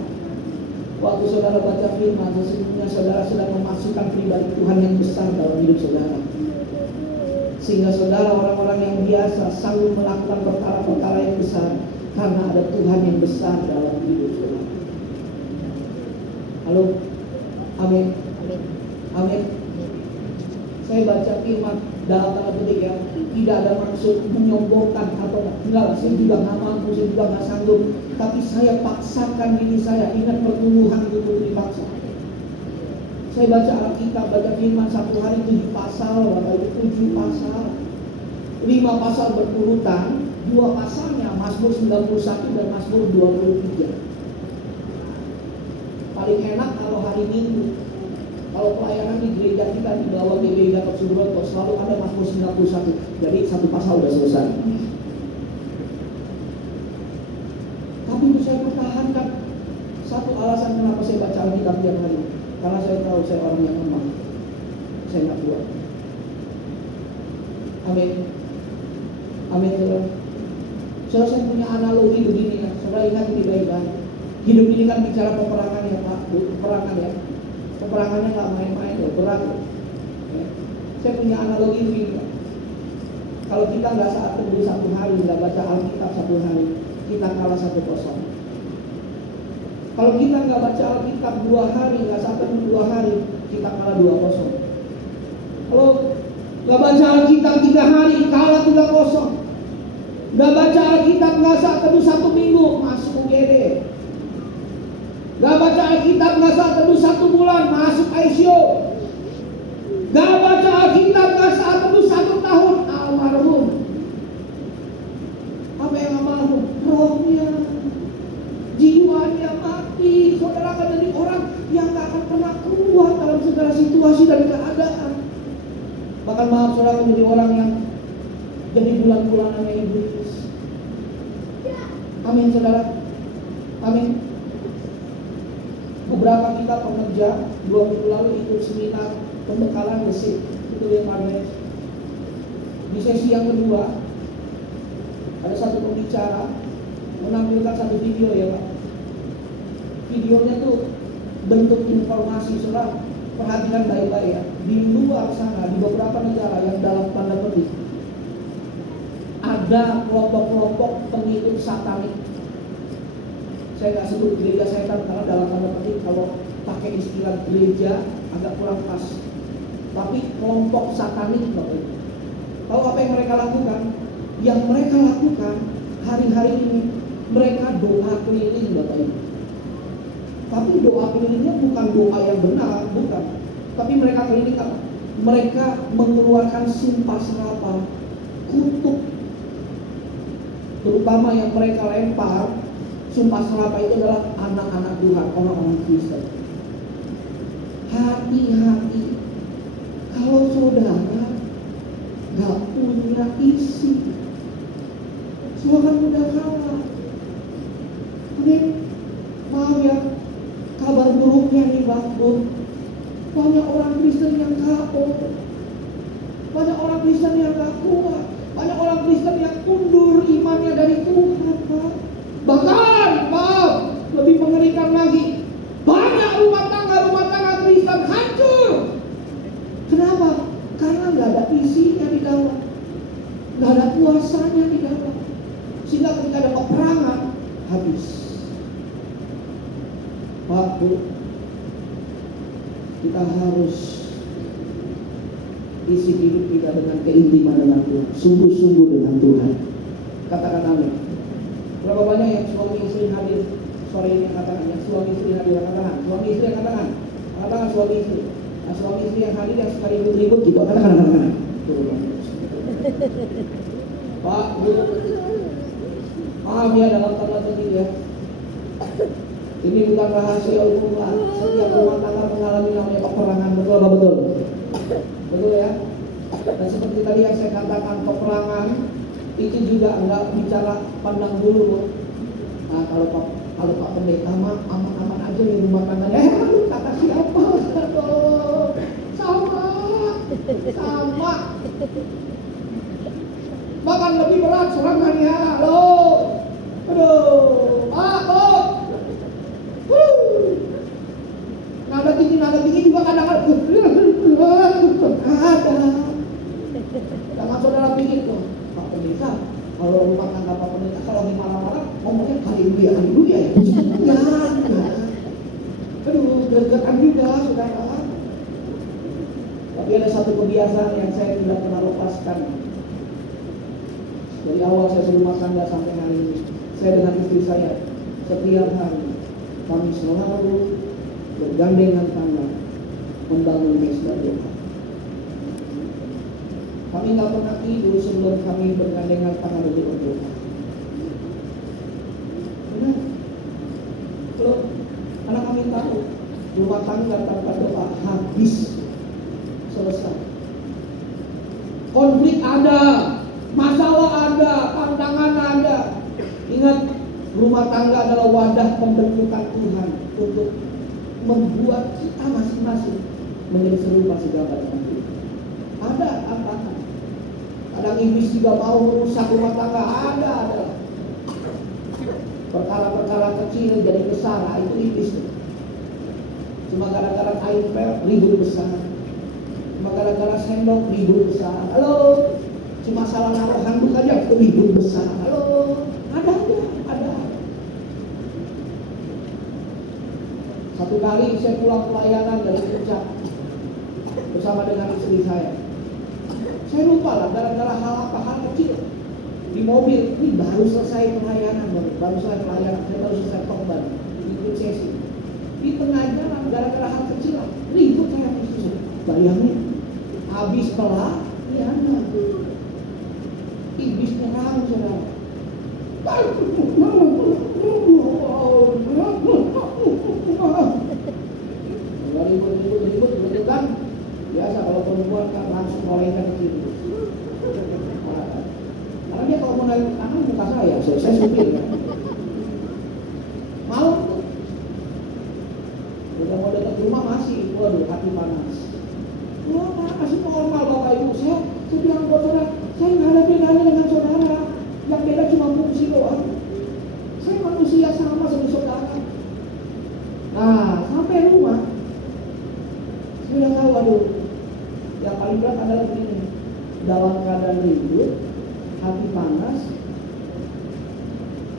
Waktu saudara baca firman, sesungguhnya saudara sedang memasukkan pribadi Tuhan yang besar dalam hidup saudara. Sehingga saudara orang-orang yang biasa selalu melakukan perkara-perkara yang besar karena ada Tuhan yang besar dalam hidup saudara. Halo? Amin. Amin. Saya baca firman dalam tanda petik ya, tidak ada maksud menyombongkan atau enggak, saya juga nggak mampu, saya juga nggak sanggup, tapi saya paksakan diri saya. Ingat pertumbuhan itu dipaksa. Saya baca Alkitab, baca firman 1 hari 7 pasal, Bapak Ibu, 7 pasal, 5 pasal berurutan, 2 pasalnya Mazmur 91 dan Mazmur 23. Paling enak kalau hari Minggu. Kalau pelayanan di gereja kita di bawah GBI Gatot Subroto selalu ada Mazmur 91. Jadi 1 pasal udah selesai. Tapi itu saya pertahankan. Satu alasan kenapa saya baca Alkitab tiap hari, karena saya tahu saya orang yang lemah. Saya nggak kuat. Amin. Amin saudara. Saudara, saya punya analogi begini ya. Saudara ingat ini baik-baik. Hidup ini kan bicara peperangan ya Pak, peperangan ya. Peperangannya nggak main-main loh, berat loh. Ya. Saya punya analogi begini. Kalau kita nggak saat teduh 1 hari, nggak baca Alkitab 1 hari, kita kalah 1-0. Kalau kita nggak baca Alkitab 2 hari, nggak saat teduh 2 hari, kita kalah 2-0. Kalau nggak baca Alkitab 3 hari, kalah 3-0. Nggak baca Alkitab, nggak saat teduh 1 minggu, masuk UGD. Nggak baca Alkitab, nggak saat teduh 1 bulan, masuk ICU. Nggak baca Alkitab, nggak saat teduh 1 tahun, almarhum. Apa yang almarhum? Rohnya, jiwanya mati. Saudara akan jadi orang yang nggak akan pernah kuat dalam segala situasi dan keadaan. Bahkan maaf, saudara akan jadi orang yang jadi bulan-bulanannya iblis. Amin, saudara. Amin. Beberapa kita pekerja 2 minggu lalu ikut seminar pembekalan besi itu yang Marnes. Di sesi yang kedua ada satu pembicara menampilkan satu video ya Pak. Videonya tuh bentuk informasi, saudara perhatikan baik-baik ya. Di luar sana, di beberapa negara yang dalam tanda petik ada kelompok-kelompok pengikut satanik. Saya nggak sebut gereja setan karena dalam tanda petik kalau pakai istilah gereja agak kurang pas. Tapi kelompok satanik Bapak Ibu. Tahu apa yang mereka lakukan? Yang mereka lakukan hari-hari ini mereka doa keliling Bapak Ibu. Tapi doa kelilingnya bukan doa yang benar, bukan. Tapi mereka keliling apa? Mereka mengeluarkan sumpah serapah, kutuk. Terutama yang mereka lempar sumpah serapah itu adalah anak-anak Tuhan, orang-orang Kristen. Hati-hati kalau saudara gak punya isi, saudara mudah kalah. Amin. Maaf ya, kabar buruknya nih Bang. Banyak orang Kristen yang KO, banyak orang Kristen yang gak kuat, banyak orang Kristen yang mundur imannya dari Tuhan, Pak. Bahkan, maaf, lebih mengerikan lagi, banyak rumah tangga Kristen hancur. Kenapa? Karena nggak ada isinya di dalam, nggak ada kuasanya di dalam, sehingga ketika ada peperangan habis. Pak, Bu, kita harus isi hidup kita dengan keintiman dengan Tuhan, sungguh-sungguh dengan Tuhan. Katakan amin. Berapa banyak yang suami istri hadir sore ini? Katakan. Yang suami istri hadir, katakan. Suami istri yang katakan. Katakan suami istri. Nah, suami istri yang hadir yang suka ribut-ribut gitu, katakan. Pak, Bu, maaf ya dalam tanda petik ya. Ini bukan rahasia umum. Setiap rumah tangga mengalami namanya peperangan, betul apa betul? Betul ya. Dan seperti tadi yang saya katakan, peperangan itu juga enggak bicara pandang bulu. Nah, kalau Pak Pendeta mah aman-aman aja di rumah tangganya. Kata siapa? Aduh, sama. Bahkan lebih berat serangannya. Halo. Aduh, Pak, nada tinggi juga kadang-kadang ada. Jangan saudara pikir tuh, Pak Pendeta, kalau rumah tangga Pak Pendeta kalau di marah-marah ngomongnya haleluya ya. Aduh, gergetan juga saudara. Tapi ada satu kebiasaan yang saya tidak pernah lepaskan. Dari awal saya berumah tangga sampai hari ini, saya dengan istri saya setiap hari kami selalu bergandengan tangan membangun mesbah doa. Kami tak pernah tidur sebelum kami bergandengan tangan untuk berdoa. Benar? Kalau karena kami tahu rumah tangga tanpa doa habis, selesai. Konflik ada, masalah ada, tantangan ada. Ingat, rumah tangga adalah wadah pembentukan Tuhan untuk membuat kita masing-masing menjadi serupa segambar dengan Tuhan. Ada tantangan. Kadang iblis juga mau merusak rumah tangga, ada. Perkara-perkara kecil jadi besar, itu iblis. Cuma gara-gara kain pel ribut besar. Cuma gara-gara sendok ribut besar. Halo. Cuma salah naruh handuk aja ribut besar. Halo. Ada. Satu kali saya pulang pelayanan dari Puncak bersama dengan istri saya. Saya lupa lah gara-gara hal kecil. di mobil, ini baru selesai pelayanan, baru selesai pelayanan, saya baru selesai khotbah, ikut sesi. Di tengah jalan gara-gara hal kecil ribut saya sama istri saya. Bayangin, habis pelayanan, iblis nyerang saudara. Ribut kan? Biasa kalau perempuan kan langsung olehkan ke sini. Karena dia kalau mau naik tangan muka saya supir kan. Mau tuh. Udah mau dekat rumah masih, waduh hati panas. Wah panas itu normal Bapak Ibu. Saya bilang buat saudara, saya nggak ada bedanya dengan saudara. Yang beda cuma fungsi doang. Saya manusia sama seperti saudara. Nah sampai rumah, saya udah tahu, waduh, yang paling berat adalah begini. Dalam keadaan ribut, hati panas,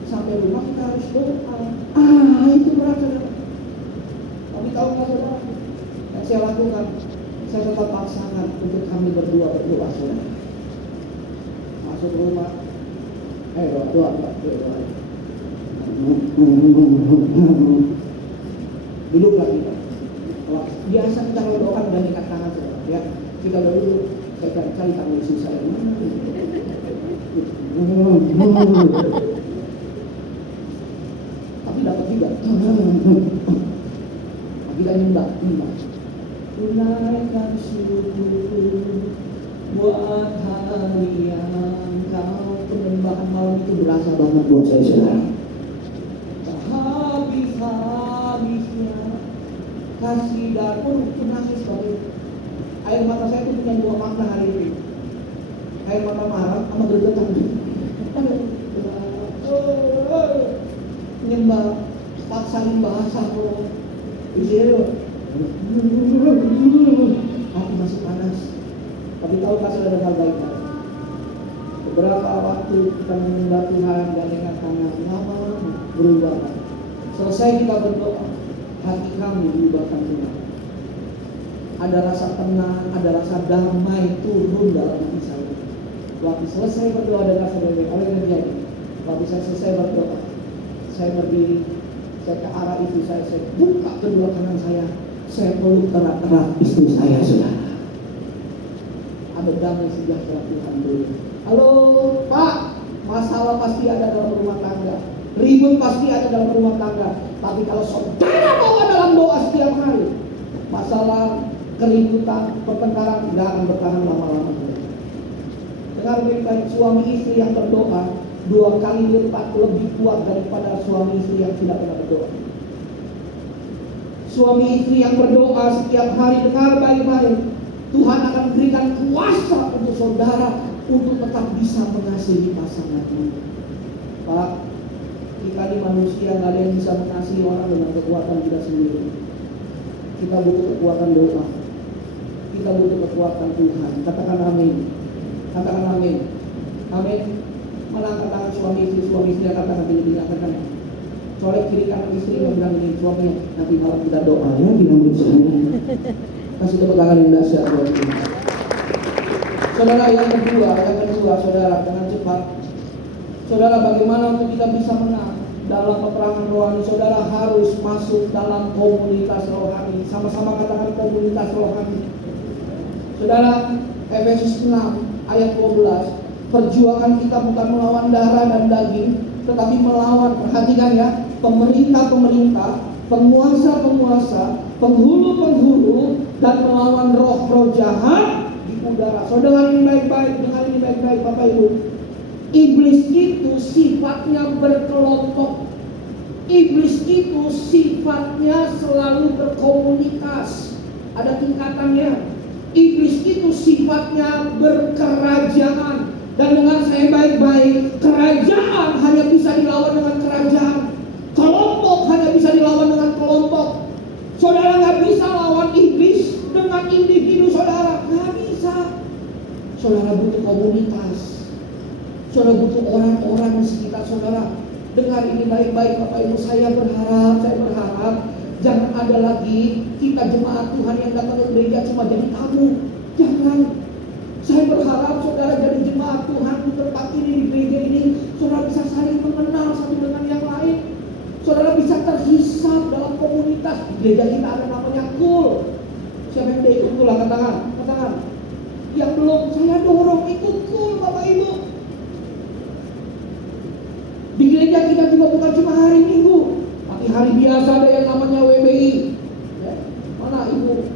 sampai rumah kita harus doa. Itu berat saudara. Tapi tahu nggak saudara? Yang saya lakukan, saya tetap paksakan untuk kami berdoa saudara. Masuk rumah, doa. Duduk lagi Pak. Biasa kita kalau doa udah ikat tangan saudara. Ya, kita udah duduk. Saya cari tangan istri saya mana? Tapi dapat juga. Kita nyembah. Tunaikan syukur buat hari yang kau penyembahan malam itu berasa banget buat saya saudara. Habis-habisnya kasih dan pun nangis sebagai air mata saya itu punya dua makna hari ini. Air mata marah sama gergetan. Nyembah, paksain bahasa Allah. Hati masih panas. Tapi tahu kasih ada hal baik. Beberapa waktu kita menyembah Tuhan dan dengan tangan lama berubah. Selesai kita berdoa, hati kami diubahkan Tuhan. Ada rasa tenang, ada rasa damai turun dalam hati saya. Waktu selesai berdoa dengan saudara, oleh terjadi. Waktu saya selesai berdoa, saya berdiri, saya ke arah istri saya buka kedua kanan saya peluk erat-erat istri saya saudara. Ada damai sejahtera Tuhan dulu. Halo Pak, masalah pasti ada dalam rumah tangga, ribut pasti ada dalam rumah tangga. Tapi kalau saudara bawa dalam doa setiap hari, masalah keributan, pertengkaran tidak akan bertahan lama-lama. Dengar baik-baik, suami istri yang berdoa 2 kali lipat lebih kuat daripada suami istri yang tidak pernah berdoa. Suami istri yang berdoa setiap hari, dengar baik-baik, Tuhan akan berikan kuasa untuk saudara untuk tetap bisa mengasihi pasangannya. Pak, kita di manusia nggak ada yang bisa mengasihi orang dengan kekuatan kita sendiri. Kita butuh kekuatan doa. Kita butuh kekuatan Tuhan. Katakan amin. Katakan amin. Amin. Mana angkat tangan suami istri katakan begini, katakan. Colek kiri kanan istri yang bilang begini, suaminya nanti malam kita doa ya, bilang begini. Kasih tepuk tangan yang dahsyat buat Tuhan. Saudara yang kedua, saudara dengan cepat. Saudara, bagaimana untuk kita bisa menang dalam peperangan rohani? Saudara harus masuk dalam komunitas rohani. Sama-sama katakan komunitas rohani. Saudara, Efesus 6 ayat 12. Perjuangan kita bukan melawan darah dan daging, tetapi melawan, perhatikan ya, pemerintah-pemerintah, penguasa-penguasa, penghulu-penghulu, dan melawan roh-roh jahat di udara. Saudara, ini baik-baik, dengar ini baik-baik Bapak Ibu. Iblis itu sifatnya berkelompok. Iblis itu sifatnya selalu berkomunitas. Ada tingkatannya. Iblis itu sifatnya berkerajaan. Dan dengar saya baik-baik, kerajaan hanya bisa dilawan dengan kerajaan. Kelompok hanya bisa dilawan dengan kelompok. Saudara nggak bisa lawan iblis dengan individu saudara, nggak bisa. Saudara butuh komunitas. Saudara butuh orang-orang di sekitar saudara. Dengar ini baik-baik Bapak Ibu, saya berharap jangan ada lagi kita jemaat Tuhan yang datang ke gereja cuma jadi tamu. Jangan. Saya berharap saudara jadi jemaat Tuhan di tempat ini, di gereja ini, saudara bisa saling mengenal satu dengan yang lain. Saudara bisa terhisap dalam komunitas. Di gereja kita ada namanya KUL. Siapa yang udah ikut KUL? Angkat tangan, angkat tangan. Yang belum, saya dorong ikut KUL Bapak Ibu. Di gereja kita juga bukan cuma hari Minggu, tapi hari biasa ada yang namanya WBI. Ya. Mana Ibu?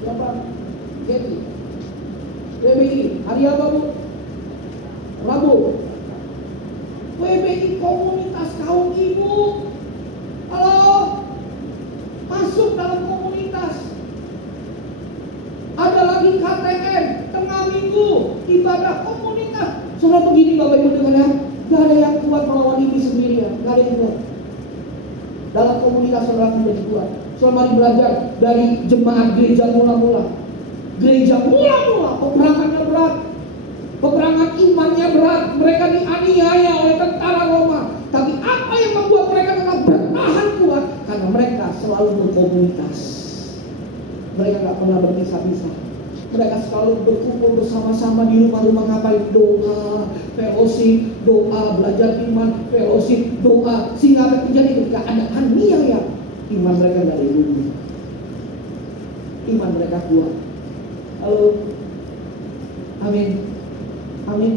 Siapa? Jadi WBI, hari apa Bu? Rabu. WBI komunitas kaum ibu. Halo, masuk dalam komunitas. Ada lagi KTM, tengah minggu, ibadah komunitas. Saudara begini Bapak Ibu dengar ya, gak ada yang kuat melawan ini sendirian, gak ada yang kuat. Dalam komunitas saudara menjadi kuat. Saudara mari belajar dari jemaat gereja mula-mula. Gereja mula-mula peperangannya berat, peperangan imannya berat. Mereka dianiaya oleh tentara Roma. Tapi apa yang membuat mereka tetap bertahan kuat? Karena mereka selalu berkomunitas. Mereka gak pernah berpisah-pisah. Mereka selalu berkumpul bersama-sama di rumah-rumah, ngapain? Doa, fellowship, doa, belajar iman, fellowship, doa. Sehingga apa terjadi ketika ada aniaya, iman mereka gak dirubah. Iman mereka kuat. Halo, amin, amin.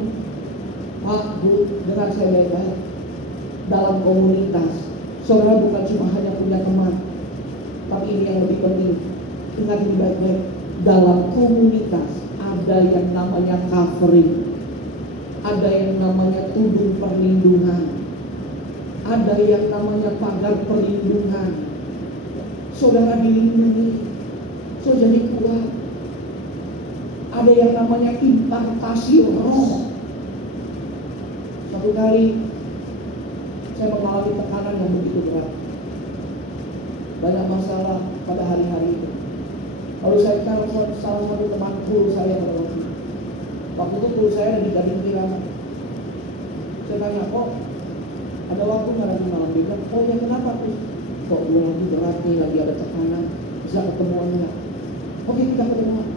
Pak, Bu, dengar saya baik-baik. Dalam komunitas, saudara bukan cuma hanya punya teman, tapi ini yang lebih penting. Ingat ini baik-baik. Dalam komunitas ada yang namanya covering, ada yang namanya tudung perlindungan, ada yang namanya pagar perlindungan. Saudara dilindungi, saudara jadi kuat. Ada yang namanya impartasi roh. Satu kali saya mengalami tekanan yang begitu berat, banyak masalah pada hari-hari itu. Lalu saya telepon salah satu teman guru saya pada waktu itu. Waktu itu guru saya ada di Gading Kirana. Saya tanya, kok ada waktu nggak lagi malam? Dia bilang, oh ya kenapa tuh? Kok gue lagi berat nih, lagi ada tekanan, bisa ketemuan nggak? Oke, kita ketemuan.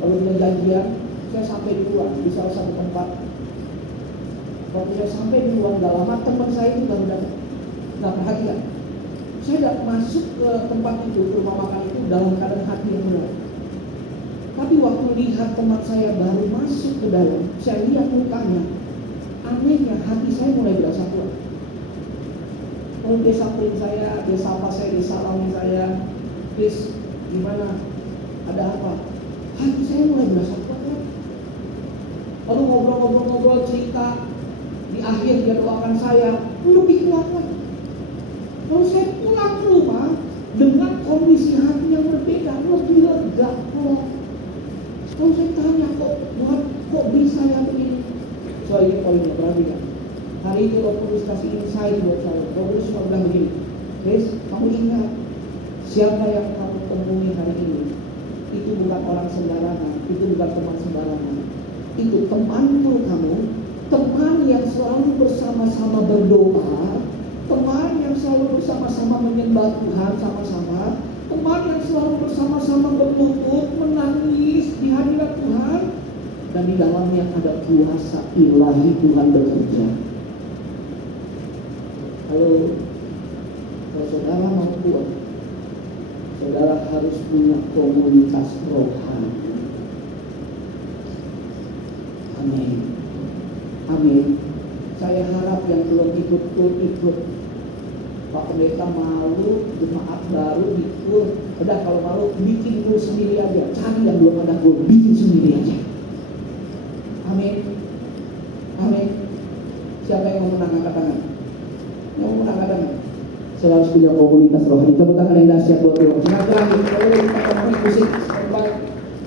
Lalu dia janjian, saya sampai duluan di salah satu tempat. Waktu saya sampai di ruang gak lama, teman saya itu baru datang. Nah perhatikan, saya tidak masuk ke tempat itu, ke rumah makan itu dalam keadaan hati yang benar. Tapi waktu lihat teman saya baru masuk ke dalam, saya lihat mukanya, anehnya hati saya mulai berasa kuat. Lalu dia samperin saya, dia sapa saya, dia salamin saya, "Chris, gimana? Ada apa?" Hati saya mulai berasa kuat. Lalu ngobrol-ngobrol cerita. Di akhir dia doakan saya lebih kuat lagi. Lalu saya pulang ke rumah dengan kondisi hati yang berbeda, lebih lega. Lalu saya tanya, kok bisa ya begini? Soal ini poinnya, perhatikan. Hari itu Roh Kudus kasih insight buat saya. Roh Kudus cuma bilang begini, "Guys, kamu ingat siapa yang kamu temui hari ini? Itu bukan orang sembarangan, itu bukan teman sembarangan. Itu temanku kamu, teman yang selalu bersama-sama berdoa, teman yang selalu bersama-sama menyembah Tuhan sama-sama, teman yang selalu bersama-sama berlutut, menangis di hadirat Tuhan, dan di dalamnya ada kuasa ilahi Tuhan bekerja." Kalau saudara mau kuat, saudara harus punya komunitas rohani. Amin. Amin. Saya harap yang belum ikut Pak Pendeta malu, jemaat baru ikut. Udah kalau malu bikin kul sendiri aja. Cari yang belum ada kul, bikin sendiri aja. Amin. Amin. Siapa yang mau menang angkat tangan? Yang mau menang angkat tangan? Saya harus punya komunitas rohani. Tepuk tangan yang dahsyat buat Tuhan. Yang terakhir, kalau kita ngomongin musik sebaik.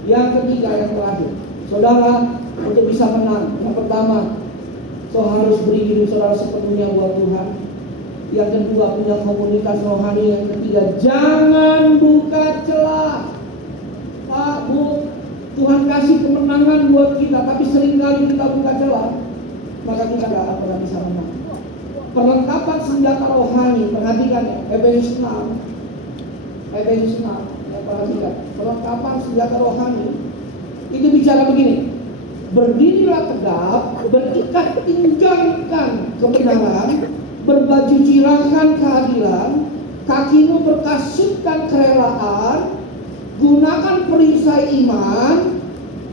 Yang ketiga, yang terakhir, saudara untuk bisa menang. Yang pertama, harus beri hidup saudara sepenuhnya buat Tuhan. Yang kedua, punya komunitas rohani. Yang ketiga, jangan buka celah. Pak, Bu, Tuhan kasih kemenangan buat kita, tapi seringkali kita buka celah, maka kita tidak akan pernah bisa menang. Perlengkapan senjata rohani, perhatikan ya, Efesus 6, perhatikan. Perlengkapan senjata rohani Itu bicara begini, berdirilah tegap, berikat pinggangkan kebenaran, berbaju cirahkan keadilan, kakimu berkasutkan kerelaan, gunakan perisai iman,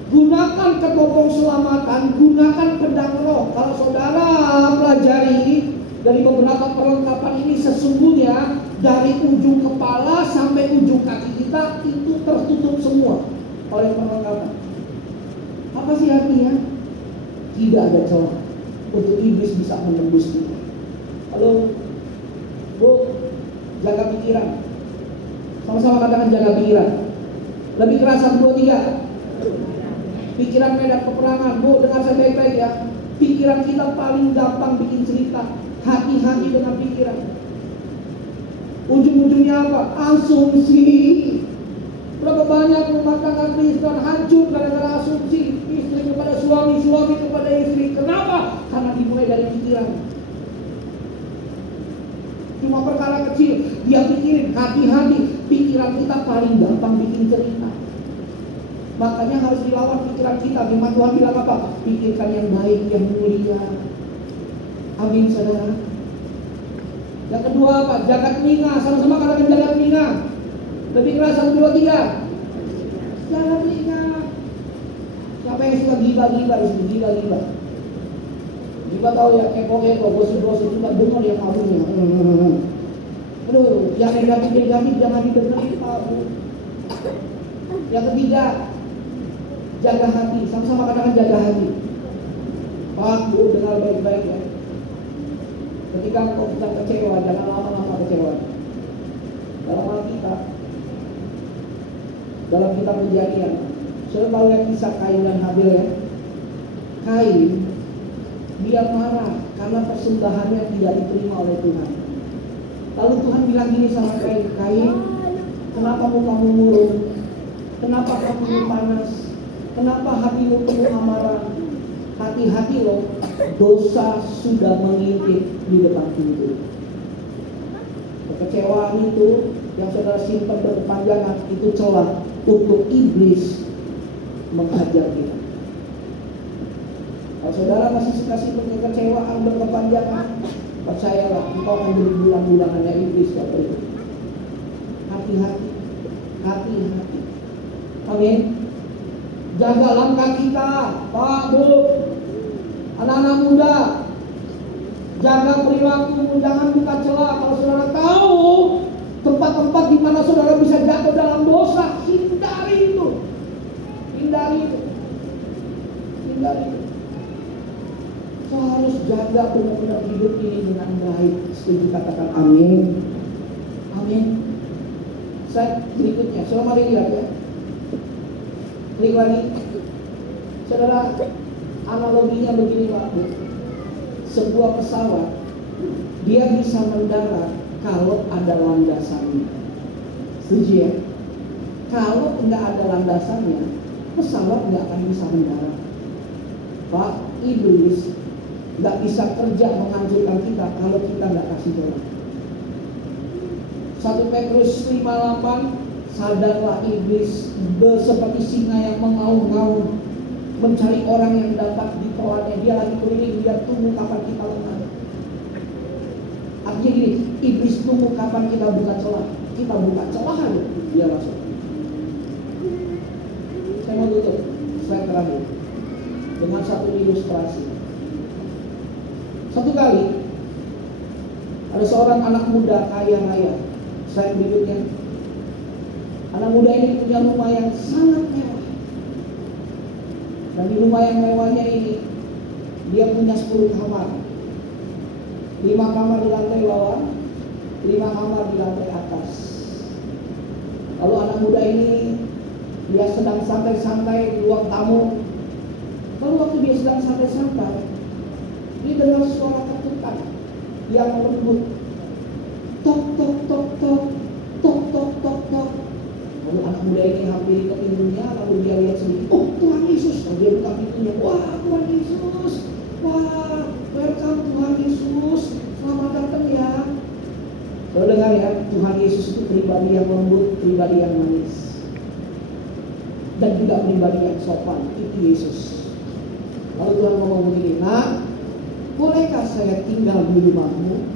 gunakan ketopong selamatan, gunakan pedang roh. Kalau saudara pelajari dari beberapa perlengkapan ini, sesungguhnya dari ujung kepala sampai ujung kaki kita itu tertutup semua oleh perlengkapan. Apa sih artinya? Tidak ada celah untuk iblis bisa menembus kita. Halo, Bu, jaga pikiran. Sama-sama katakan jaga pikiran. Lebih keras 1, 2, 3. Pikiran medan peperangan. Bu, dengar saya baik-baik ya. Pikiran kita paling gampang bikin cerita. Hati-hati dengan pikiran. Ujung-ujungnya apa? Asumsi. Berapa banyak rumah tangga Kristen hancur gara-gara asumsi. Istri kepada suami, suami kepada istri. Kenapa? Karena dimulai dari pikiran. Cuma perkara kecil dia pikirin. Hati-hati. Pikiran kita paling gampang bikin cerita. Makanya harus dilawan pikiran kita. Firman Tuhan bilang apa? Pikirkan yang baik, yang mulia. Amin, saudara. Yang kedua apa? Jaga telinga. Sama-sama katakan jaga telinga. Lebih keras 1, 2, 3. Jaga telinga. Siapa yang suka gibah-gibah? Gibah-gibah. Gibah tahu ya, kepo-kepo, gosip-gosip, suka dengar yang kamunya. Aduh, yang negatif-negatif jangan didengerin, Pak. Yang ketiga, jaga hati. Sama-sama katakan jaga hati. Pak, Bu, dengar baik-baik ya. Ketika engkau sedang kecewa, jangan lama-lama kecewa. Dalam Alkitab, dalam kitab Kejadian, saudara tahu yang kisah Kain dan Habil ya. Kain, dia marah karena persembahannya tidak diterima oleh Tuhan. Lalu Tuhan bilang gini sama Kain, Kain, kenapa mukamu murung? Kenapa kamu panas? Kenapa hatimu penuh amarah? Hati-hati loh, dosa sudah mengintip di depan pintu. Kekecewaan itu yang saudara simpan berkepanjangan itu celah untuk iblis menghajar kita. Kalau saudara masih suka simpan kekecewaan berkepanjangan, percayalah engkau akan jadi bulan-bulanannya iblis yang berikut. Hati-hati, hati-hati. Amin. Jaga langkah kita, Pak, Bu, anak-anak muda. Jaga perilaku, jangan buka celah. Kalau saudara tahu tempat-tempat di mana saudara bisa jatuh dalam dosa, hindari itu. Hindari itu. Hindari itu. Saya harus jaga benar-benar hidup ini dengan baik. Setuju katakan amin. Amin. Saya berikutnya, saudara mari lihat ya. Klik lagi. Saudara, analoginya begini Pak. Sebuah pesawat dia bisa mendarat kalau ada landasannya. Setuju ya? Kalau tidak ada landasannya, pesawat tidak akan bisa mendarat. Pak, iblis tidak bisa kerja menghancurkan kita kalau kita tidak kasih jalan. 1 Petrus 5:8, sadarlah iblis seperti singa yang mengaum-ngaum mencari orang yang dapat ditelannya. Dia lagi keliling, dia tunggu kapan kita lengah. Artinya gini, iblis tunggu kapan kita buka celah. Kita buka celah aja, dia masuk. Saya mau tutup slide terakhir dengan satu ilustrasi. Satu kali ada seorang anak muda kaya raya. Slide berikutnya. Anak muda ini punya rumah yang sangat mewah. Dan di rumah yang mewahnya ini dia punya 10 kamar. 5 kamar di lantai bawah, 5 kamar di lantai atas. Lalu anak muda ini dia sedang santai-santai di ruang tamu. Lalu waktu dia sedang santai-santai, dia dengar suara ketukan yang lembut. Tok tok tok tok tok tok tok tok. Lalu anak muda ini hampir ke pintunya, lalu dia lihat sendiri, oh Tuhan Yesus. Lalu dia buka pintunya, wah Tuhan Yesus, wah welcome Tuhan Yesus, selamat datang ya. Lalu dengar ya, Tuhan Yesus itu pribadi yang lembut, pribadi yang manis. dan juga pribadi yang sopan. Itu Yesus. Lalu Tuhan ngomong begini, "Nak, bolehkah saya tinggal di rumahmu?"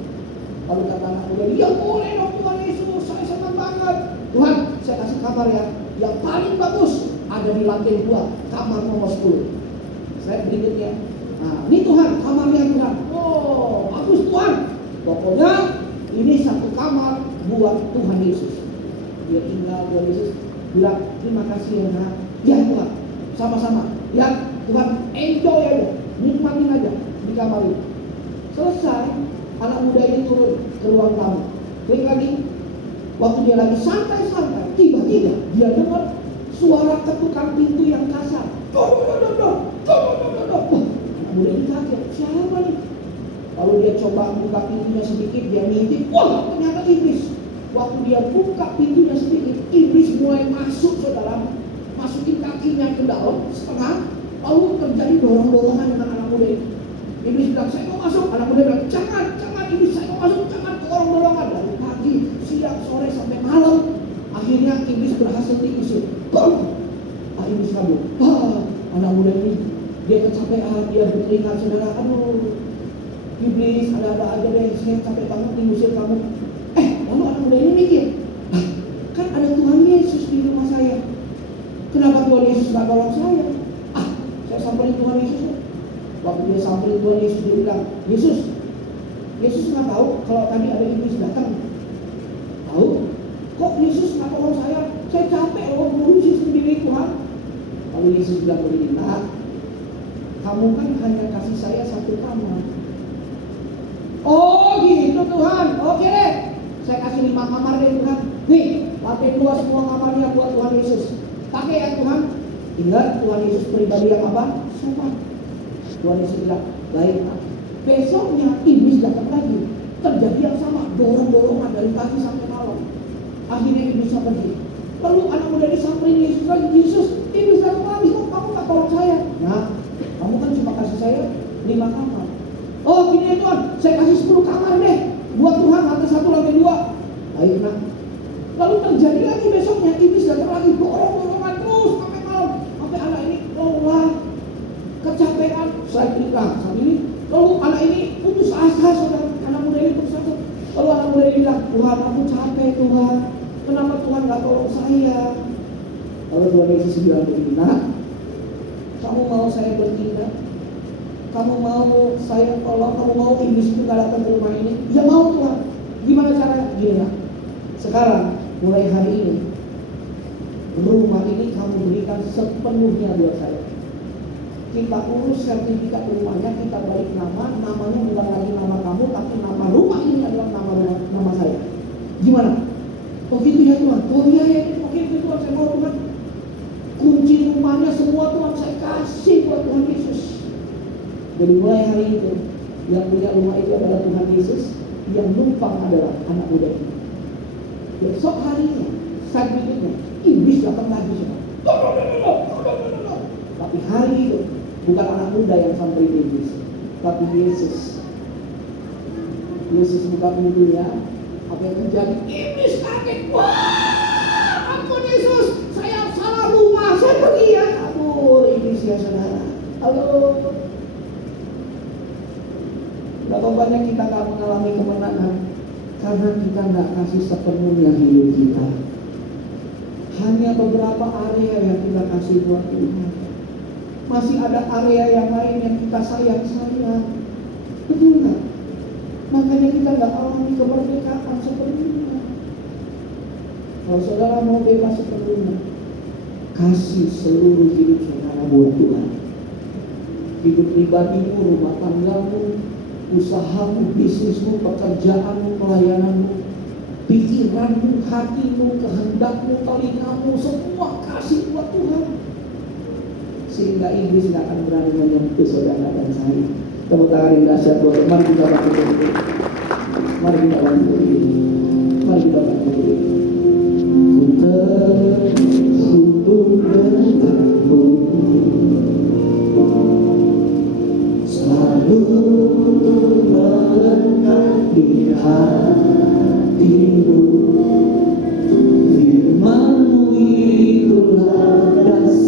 Lalu kata anak muda, "Ya boleh dong Tuhan Yesus, saya senang banget. Tuhan, saya kasih kamar ya, yang paling bagus ada di lantai 2, kamar nomor 10. Saya berikutnya, nah ini Tuhan, kamarnya Tuhan. Oh, bagus Tuhan. Pokoknya ini satu kamar buat Tuhan Yesus." Dia tinggal, Tuhan Yesus bilang, "Terima kasih ya Nak." "Ya Tuhan, sama-sama. Ya Tuhan, enjoy aja, nikmatin aja di kamar itu." Selesai, anak muda ini turun ke ruang tamu. Klik lagi. Waktu dia lagi santai-santai, tiba-tiba dia dengar suara ketukan pintu yang kasar. Dor. Anak muda ini kaget, siapa nih? Lalu dia coba buka pintunya sedikit, dia ngintip, wah ternyata iblis. Waktu dia buka pintunya sedikit, iblis mulai masuk, saudara, masukin kakinya ke dalam setengah, lalu terjadi dorong-dorongan dengan anak muda ini. Iblis bilang, "Saya mau masuk." Anak muda bilang, jangan iblis, saya mau masuk, jangan." Dorong-dorongan dari pagi, siang, sore sampai malam. Akhirnya iblis berhasil diusir. Iblis kabur. Anak muda ini dia kecapean, dia berkeringat, saudara. Aduh, iblis, ada-ada aja deh, saya capek banget diusir kamu. Lalu anak muda ini mikir, kan ada Tuhan Yesus di rumah saya. Kenapa Tuhan Yesus gak tolong saya? Saya samperin Tuhan Yesus. Waktu dia samperin Tuhan Yesus, dia bilang, Yesus nggak tahu kalau tadi ada iblis datang. Tahu? Kok Yesus nggak tolong saya? Saya capek loh ngurusin sendiri Tuhan. Lalu Yesus bilang begini, "Nak, kamu kan hanya kasih saya satu kamar." "Oh gitu Tuhan, oke deh. Saya kasih 5 kamar deh Tuhan. Nih, lantai 2 semua kamarnya buat Tuhan Yesus. Pakai ya Tuhan." Ingat, Tuhan Yesus pribadi yang apa? Sopan. Tuhan Yesus bilang, "Baik Nak." Besoknya iblis datang lagi. Terjadi yang sama, dorong-dorongan dari pagi sampai malam. Akhirnya iblis pergi. Lalu anak muda ini samperin Yesus lagi, "Yesus, iblis datang lagi, kok kamu gak tolong saya?" "Nah, kamu kan cuma kasih saya 5 kamar." "Oh gini ya Tuhan, saya kasih 10 kamar deh buat Tuhan, lantai 1, lantai 2. "Baik Nak." Lalu terjadi lagi besoknya, iblis datang lagi, dorong-dorongan terus sampai malam. Sampai anak ini lelah, kecapean, saya bilang saat ini. Lalu anak ini putus asa, saudara. Anak muda ini putus asa. Lalu anak muda ini bilang, "Tuhan, aku capek Tuhan. Kenapa Tuhan gak tolong saya?" Lalu Tuhan Yesus bilang begini, "Nak, kamu mau saya bertindak? Kamu mau saya tolong? Kamu mau iblis itu gak datang ke rumah ini?" "Ya mau Tuhan." "Gimana caranya?" "Gini Nak, sekarang mulai hari ini rumah ini kamu berikan sepenuhnya buat saya. Kita urus sertifikat rumahnya, kita balik namanya bukan lagi nama kamu, tapi nama rumah ini adalah nama saya. Gimana?" "Oh gitu ya Tuhan." "Oh iya ya, oke itu Tuhan, saya mau Tuhan. Kunci rumahnya semua Tuhan saya kasih buat Tuhan Yesus." Jadi mulai hari itu yang punya rumah itu adalah Tuhan Yesus, yang numpang adalah anak muda ini. Besok harinya, saat berikutnya, iblis datang lagi semua. Tapi hari itu bukan anak muda yang sampai iblis, tapi Yesus. Yesus buka pintunya, apa yang terjadi? Iblis kaget. "Wah, ampun Yesus, saya salah rumah, saya pergi ya." Aduh, iblis ya saudara. Halo. Berapa banyak kita gak mengalami kemenangan karena kita gak kasih sepenuhnya hidup kita. Hanya beberapa area yang kita kasih buat Tuhan. Masih ada area yang lain yang kita sayang-sayang. Betul gak? Makanya kita gak alami kemerdekaan sepenuhnya. Kalau saudara mau bebas sepenuhnya, kasih seluruh hidup saudara buat Tuhan. Hidup pribadimu, rumah tanggamu, usahamu, bisnismu, pekerjaanmu, pelayananmu, pikiranmu, hatimu, kehendakmu, telingamu, semua kasih buat Tuhan. Sehingga iblis gak akan berani menyentuh saudara dan saya. Tepuk tangan yang dahsyat buat. Mari kita bantu diri. Mari kita bantu diri. Mari kita bantu diri. Ku terhubung denganmu, selalu melengkapi hatimu. Firman-Mu itulah dasar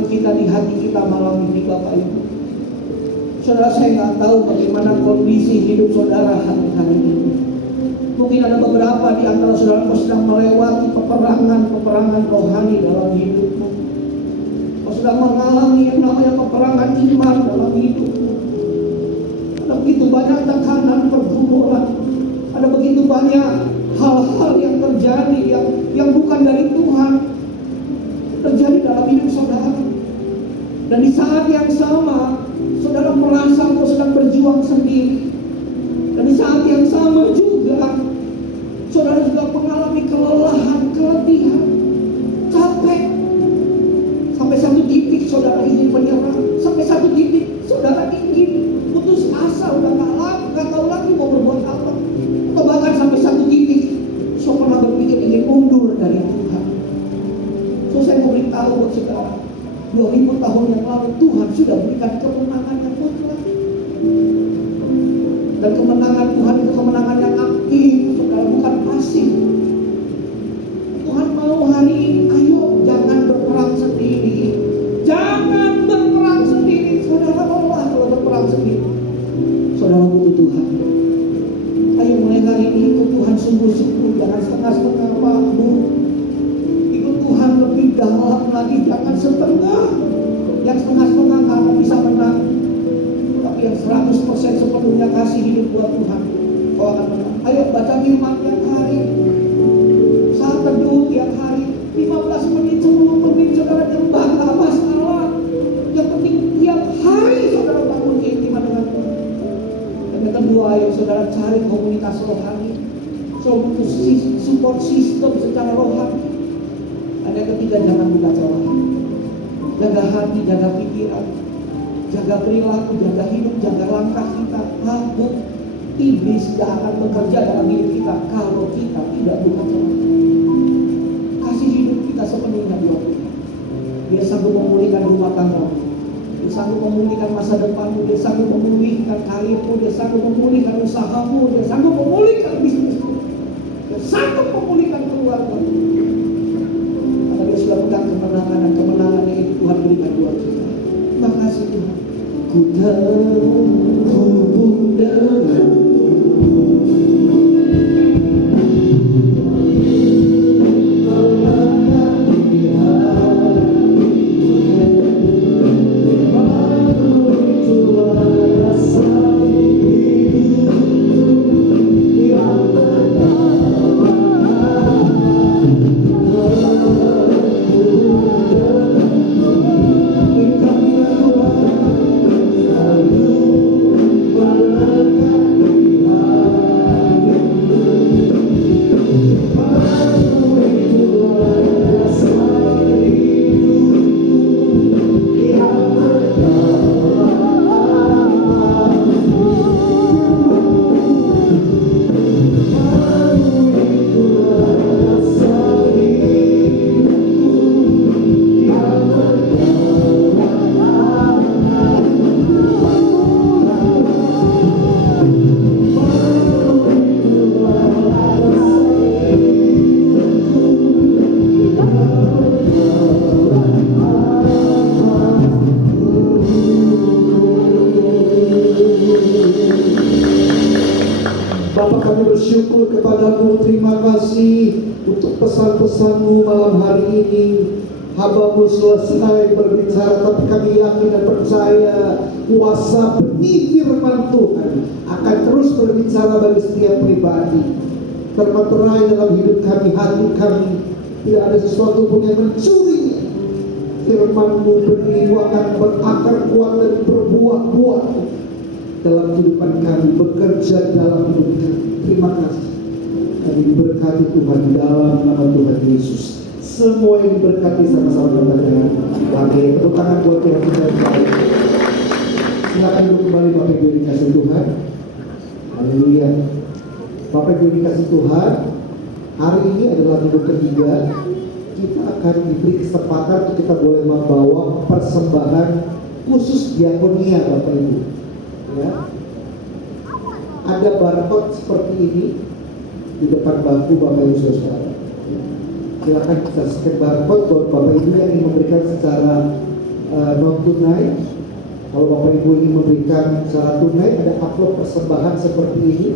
menyambut kita di hati kita malam ini Bapak Ibu. Saudara, saya nggak tahu bagaimana kondisi hidup saudara hari ini. Mungkin ada beberapa di antara saudara yang sedang melewati peperangan rohani dalam hidupmu. Kau sedang mengalami yang namanya peperangan iman dalam hidupmu. Ada begitu banyak tekanan pergumulan. Ada begitu banyak hal-hal yang terjadi yang bukan dari Tuhan terjadi dalam hidup saudara. Dan di saat yang sama saudara merasa kau sedang berjuang sendiri. Dan di saat yang sama juga saudara juga mengalami kelelahan, keletihan, capek. Sampai satu titik saudara ingin menyerah. Sampai satu titik saudara ingin putus asa, udah gak tahu lagi mau berbuat apa. Atau bahkan sampai satu titik saya pernah berpikir ingin mundur dari Tuhan. So saya mau beritahu buat saudara, 2000 tahun yang lalu Tuhan sudah berikan kemenangan yang mutlak. Dan kemenangan Tuhan itu kemenangan yang aktif, saudara, bukan pasif. Tuhan mau hari ini, ayo jangan berperang sendiri. Jangan berperang sendiri. Saudara, Allah kalau berperang sendiri. Saudara butuh Tuhan. Ayo mulai hari ini ikut Tuhan sungguh-sungguh, jangan setengah-setengah waktu. Ikut Tuhan lebih dalam lagi, jangan setengah. Yang setengah-setengah kamu bisa menang. Tapi yang 100% sepenuhnya kasih hidup buat Tuhan, kau akan menang. Ayo baca firman tiap hari, saat teduh tiap hari, 15 menit, 10 menit, saudara nyembah, gak masalah. Yang penting tiap hari saudara bangun keintiman dengan Tuhan. Dan yang kedua, ayo saudara cari komunitas rohani, suatu support system secara rohani. Dan yang ketiga, jangan buka celah. Jaga hati, jaga pikiran, jaga perilaku, jaga hidup, jaga langkah kita. Habuk iblis tidak akan bekerja dalam hidup kita kalau kita tidak buka celah. Kasih hidup kita sepenuhnya buat Tuhan. Dia sanggup memulihkan rumah tanggamu, dia sanggup memulihkan masa depanmu, dia sanggup memulihkan karirmu, dia sanggup memulihkan usahamu, dia sanggup memulihkan bisnismu, dia sanggup memulihkan keluargamu. Karena dia sudah pegang kemenangan, dan kemenangan yang itu Tuhan berikan buat kita. Terima kasih Tuhan. Ku terhubung dengan bersyukur kepadamu, terima kasih untuk pesan-pesanmu malam hari ini. Hamba-Mu selesai berbicara, tapi kami yakin dan percaya kuasa benih firman Tuhan akan terus berbicara bagi setiap pribadi. Termeterai dalam hidup kami, hati kami, tidak ada sesuatu pun yang mencuri firman-Mu. Benih-Mu akan berakar kuat dan berbuah-buah dalam kehidupan kami, bekerja dalam hidup kami. Terima kasih. Kami diberkati Tuhan dalam nama Tuhan Yesus. Semua yang diberkati sama-sama katakan amin. Tepuk tangan buat Tuhan kita yang baik. Silakan duduk kembali Bapak Ibu dikasih Tuhan. Haleluya. Bapak Ibu dikasih Tuhan, hari ini adalah minggu ketiga. Kita akan diberi kesempatan untuk kita boleh membawa persembahan khusus diakonia Bapak Ibu. Ya. Ada barcode seperti ini di depan bangku Bapak Ibu Saudara. Silakan kita scan barcode buat Bapak Ibu yang ingin memberikan secara non tunai. Kalau Bapak Ibu ingin memberikan secara tunai, ada amplop persembahan seperti ini,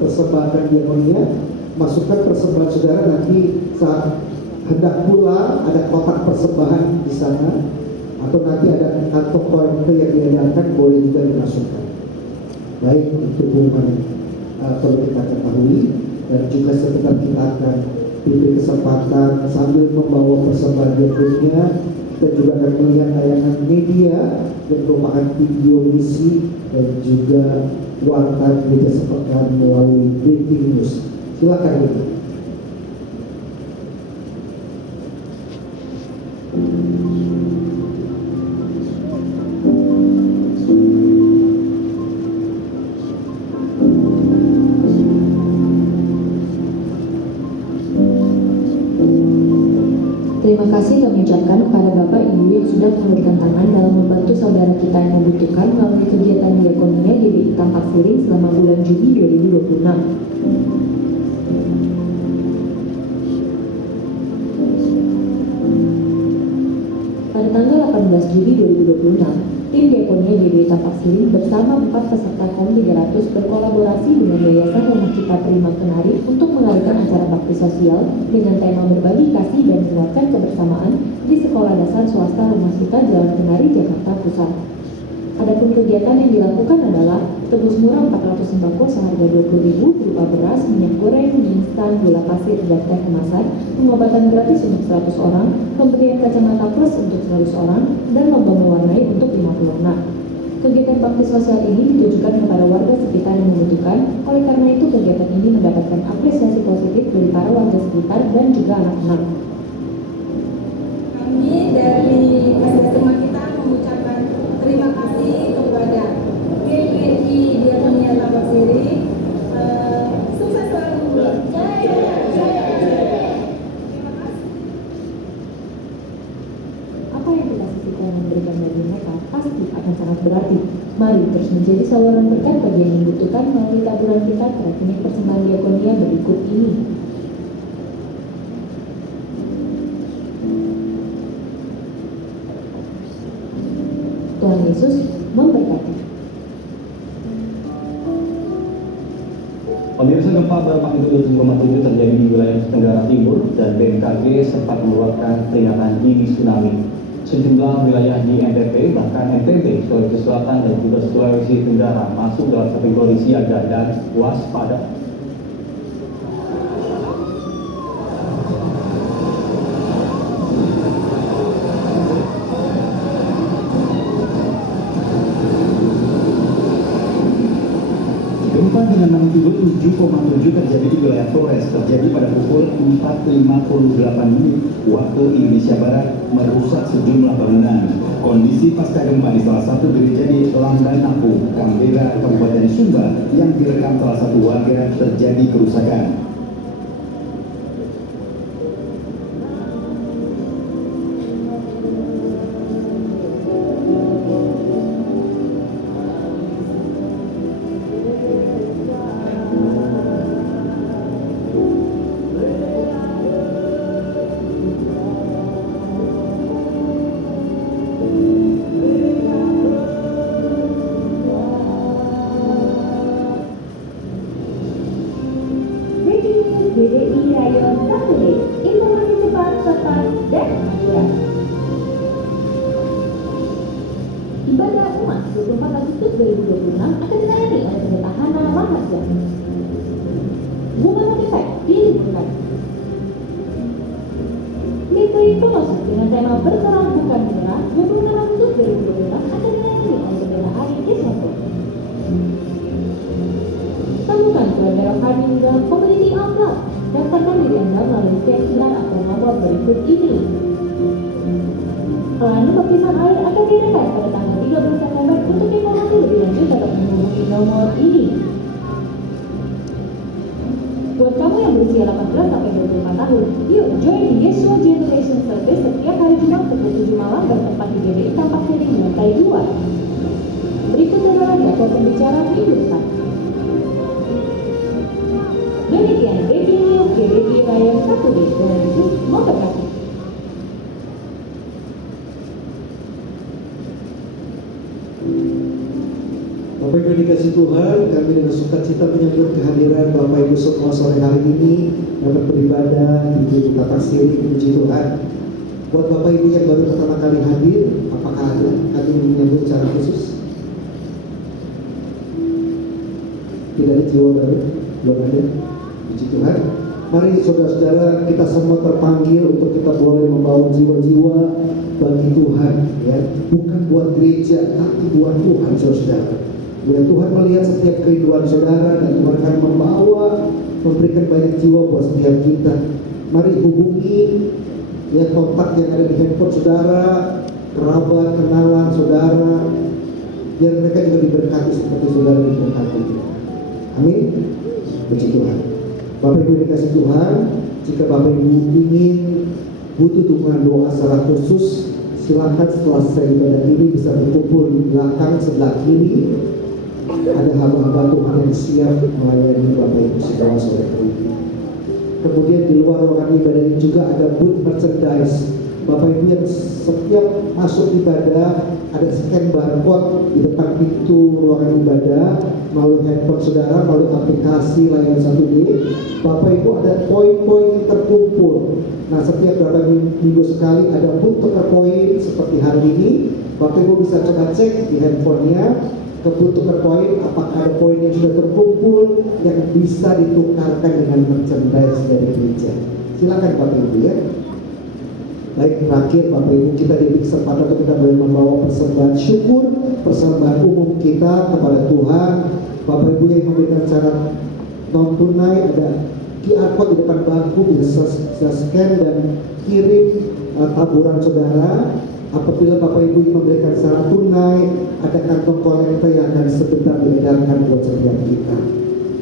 persembahan diakonia. Masukkan persembahan saudara, nanti saat hendak pulang ada kotak persembahan di sana, atau nanti ada kantong korektur yang diadakan, boleh juga dimasukkan. Baik, itu pengumuman perlu kita ketahui, dan juga sebentar kita akan diberi kesempatan sambil membawa persembahan diakonia. Kita juga akan melihat tayangan media yang merupakan video misi dan juga warta gereja sepekan melalui breaking news. Silakan Ibu. Terima kasih kami ucapkan kepada Bapak Ibu yang sudah mengulurkan tangan dalam membantu saudara kita yang membutuhkan melalui kegiatan diakonia GBI Tampak Siring selama bulan Juli 2026. Pada tanggal 18 Juli 2026, tim diakonia GBI Tampak Siring bersama 4 peserta KOM 300 berkolaborasi dengan Yayasan Rumah Kita Prima Kenari untuk mengadakan acara bakti sosial dengan tema berbagi kasih dan menguatkan kebersamaan di Sekolah Dasar Swasta Rumah Kita Jalan Kenari, Jakarta Pusat. Adapun kegiatan yang dilakukan adalah tebus murah 400 sembako seharga 20.000 berupa beras, minyak goreng, mie instan, gula pasir, dan teh kemasan, pengobatan gratis untuk 100 orang, pemberian kacamata plus untuk 100 orang, dan lomba mewarnai untuk 50 anak. Kegiatan bakti sosial ini ditujukan kepada warga sekitar yang membutuhkan, oleh karena itu kegiatan ini mendapatkan apresiasi positif dari para warga sekitar dan juga anak-anak. Kami dari Kasih Rumah Kita mengucapkan terima kasih kepada GBI Diakonia Tampak Siring. Sukses selalu. Jaya. Terima kasih. Apa yang kita sisihkan memberikan bagi mereka pasti akan sangat berarti. Mari terus menjadi saluran berkat bagi yang membutuhkan melalui taburan kita ke rekening persembahan diakonia berikut ini. Tuhan Yesus memberkati. Pemirsa, gempa bermagnitudo 7,7 terjadi di wilayah Tenggara Timur dan BMKG sempat mengeluarkan peringatan dini tsunami. Sejumlah wilayah di NTB, bahkan NTB, Sulawesi Selatan dan juga Sulawesi Tenggara masuk dalam kategori siaga dan waspada. Gempa dengan magnitudo 7,7 terjadi di wilayah Flores, terjadi pada pukul 4.58 menit waktu Indonesia Barat, merusak sejumlah bangunan. Kondisi pasca gempa di salah satu gereja di Langganapu, Kambera, Kabupaten Sumba yang direkam salah satu warga terjadi kerusakan. GBI Rayon 1D, informasi cepat, tepat, dan akurat. Ibadah umat 24 Agustus 2026 akan dilayani oleh Pendeta Hana Maharja. Woman of Effect diliburkan. Mimpi Pelosak dengan tema Berserah Bukan Menyerah 26 Agustus 2026 akan dilayani oleh Pendeta Ari Keswanto. Temukan Keluarga Rohani Muda Community of Love. Daftarkan diri Anda melalui seminar atau nomor berikut ini. Pelayanan baptisan air akan diadakan pada tanggal 13 September. Untuk informasi lebih lanjut dapat menghubungi nomor ini. Buat kamu yang berusia 18 sampai 24 tahun, yuk join di Yeshua Generation Service setiap hari Jumat pukul 7 malam bertempat di GBI Tampak Siring lantai 2. Berikut adalah jadwal pembicara minggu depan. Demikian breaking news GBI Rayon 1D dengan Yesus memberkati. Bapak Ibu dikasih Tuhan, kami dengan sukacita menyambut kehadiran Bapak Ibu semua sore hari ini dapat beribadah di Gereja Tapaksiri. Puji Tuhan. Buat Bapak Ibu yang baru pertama kali hadir, apakah ada kami menyambut secara khusus? Tidak ada jiwa baru, belum ada. Puji Tuhan. Mari saudara-saudara, kita semua terpanggil untuk kita boleh membawa jiwa-jiwa bagi Tuhan, ya, bukan buat gereja, tapi buat Tuhan, saudara. Ya, Tuhan melihat setiap kerinduan saudara dan Tuhan akan memberikan banyak jiwa buat setiap kita. Mari hubungi ya kontak yang ada di handphone saudara, kerabat, kenalan saudara, biar mereka juga diberkati seperti saudara diberkati. Amin. Puji Tuhan. Bapak Ibu dikasih Tuhan, jika Bapak Ibu ingin butuh dukungan doa secara khusus, silakan setelah selesai ibadah ini bisa berkumpul di belakang sebelah kiri. Ada hamba-hamba Tuhan yang siap melayani Bapak Ibu semua sore hari ini. Kemudian di luar ruangan ibadah ini juga ada booth merchandise. Bapak Ibu yang setiap masuk ibadah ada scan barcode di depan pintu ruangan ibadah melalui handphone saudara, melalui aplikasi layanan 1D. Bapak Ibu ada poin-poin yang terkumpul. Nah, setiap berapa minggu sekali ada booth tukar poin seperti hari ini. Bapak Ibu bisa coba cek di handphonenya ke booth tukar poin, apakah ada poin yang sudah terkumpul yang bisa ditukarkan dengan merchandise dari gereja. Silakan Bapak Ibu ya. Baik, terakhir Bapak Ibu, kita diberi kesempatan untuk kita boleh membawa persembahan syukur, persembahan umum kita kepada Tuhan. Bapak Ibu yang memberikan cara non tunai, ada QR code di depan bangku, bisa scan dan kirim taburan saudara. Apabila Bapak Ibu yang memberikan secara tunai, ada kantong kolektor yang akan sebentar diedarkan buat setiap kita.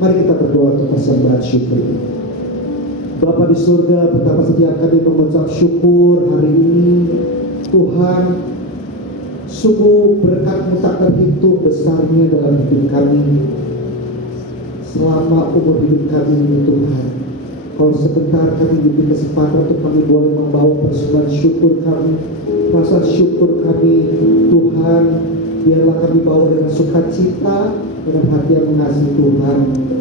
Mari kita berdoa untuk persembahan syukur. Bapa di surga, betapa setiap kami mengucap syukur hari ini. Tuhan, sungguh berkat-Mu tak terhitung besarnya dalam hidup kami selama umur hidup kami ini Tuhan. Kalau sebentar kami diberi kesempatan untuk kami boleh membawa persembahan syukur kami, rasa syukur kami Tuhan, biarlah kami bawa dengan sukacita, dengan hati yang mengasihi Tuhan.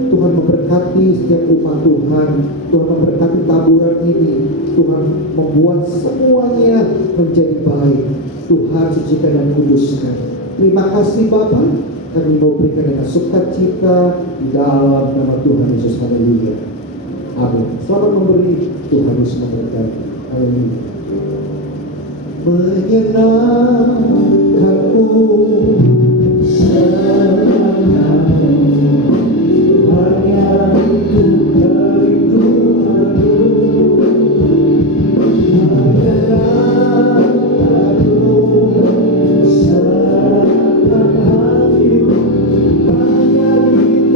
Tuhan memberkati setiap umat Tuhan. Tuhan memberkati taburan ini. Tuhan membuat semuanya menjadi baik. Tuhan sucikan dan kuduskan. Terima kasih Bapa. Kami mau berikan dengan sukacita di dalam nama Tuhan Yesus. Haleluya. Amin. Selamat memberi. Tuhan Yesus memberkati. Haleluya. Menyenangkanku hanya itu kerinduanku, menyenangkanku senangkan hatiku, hanya itu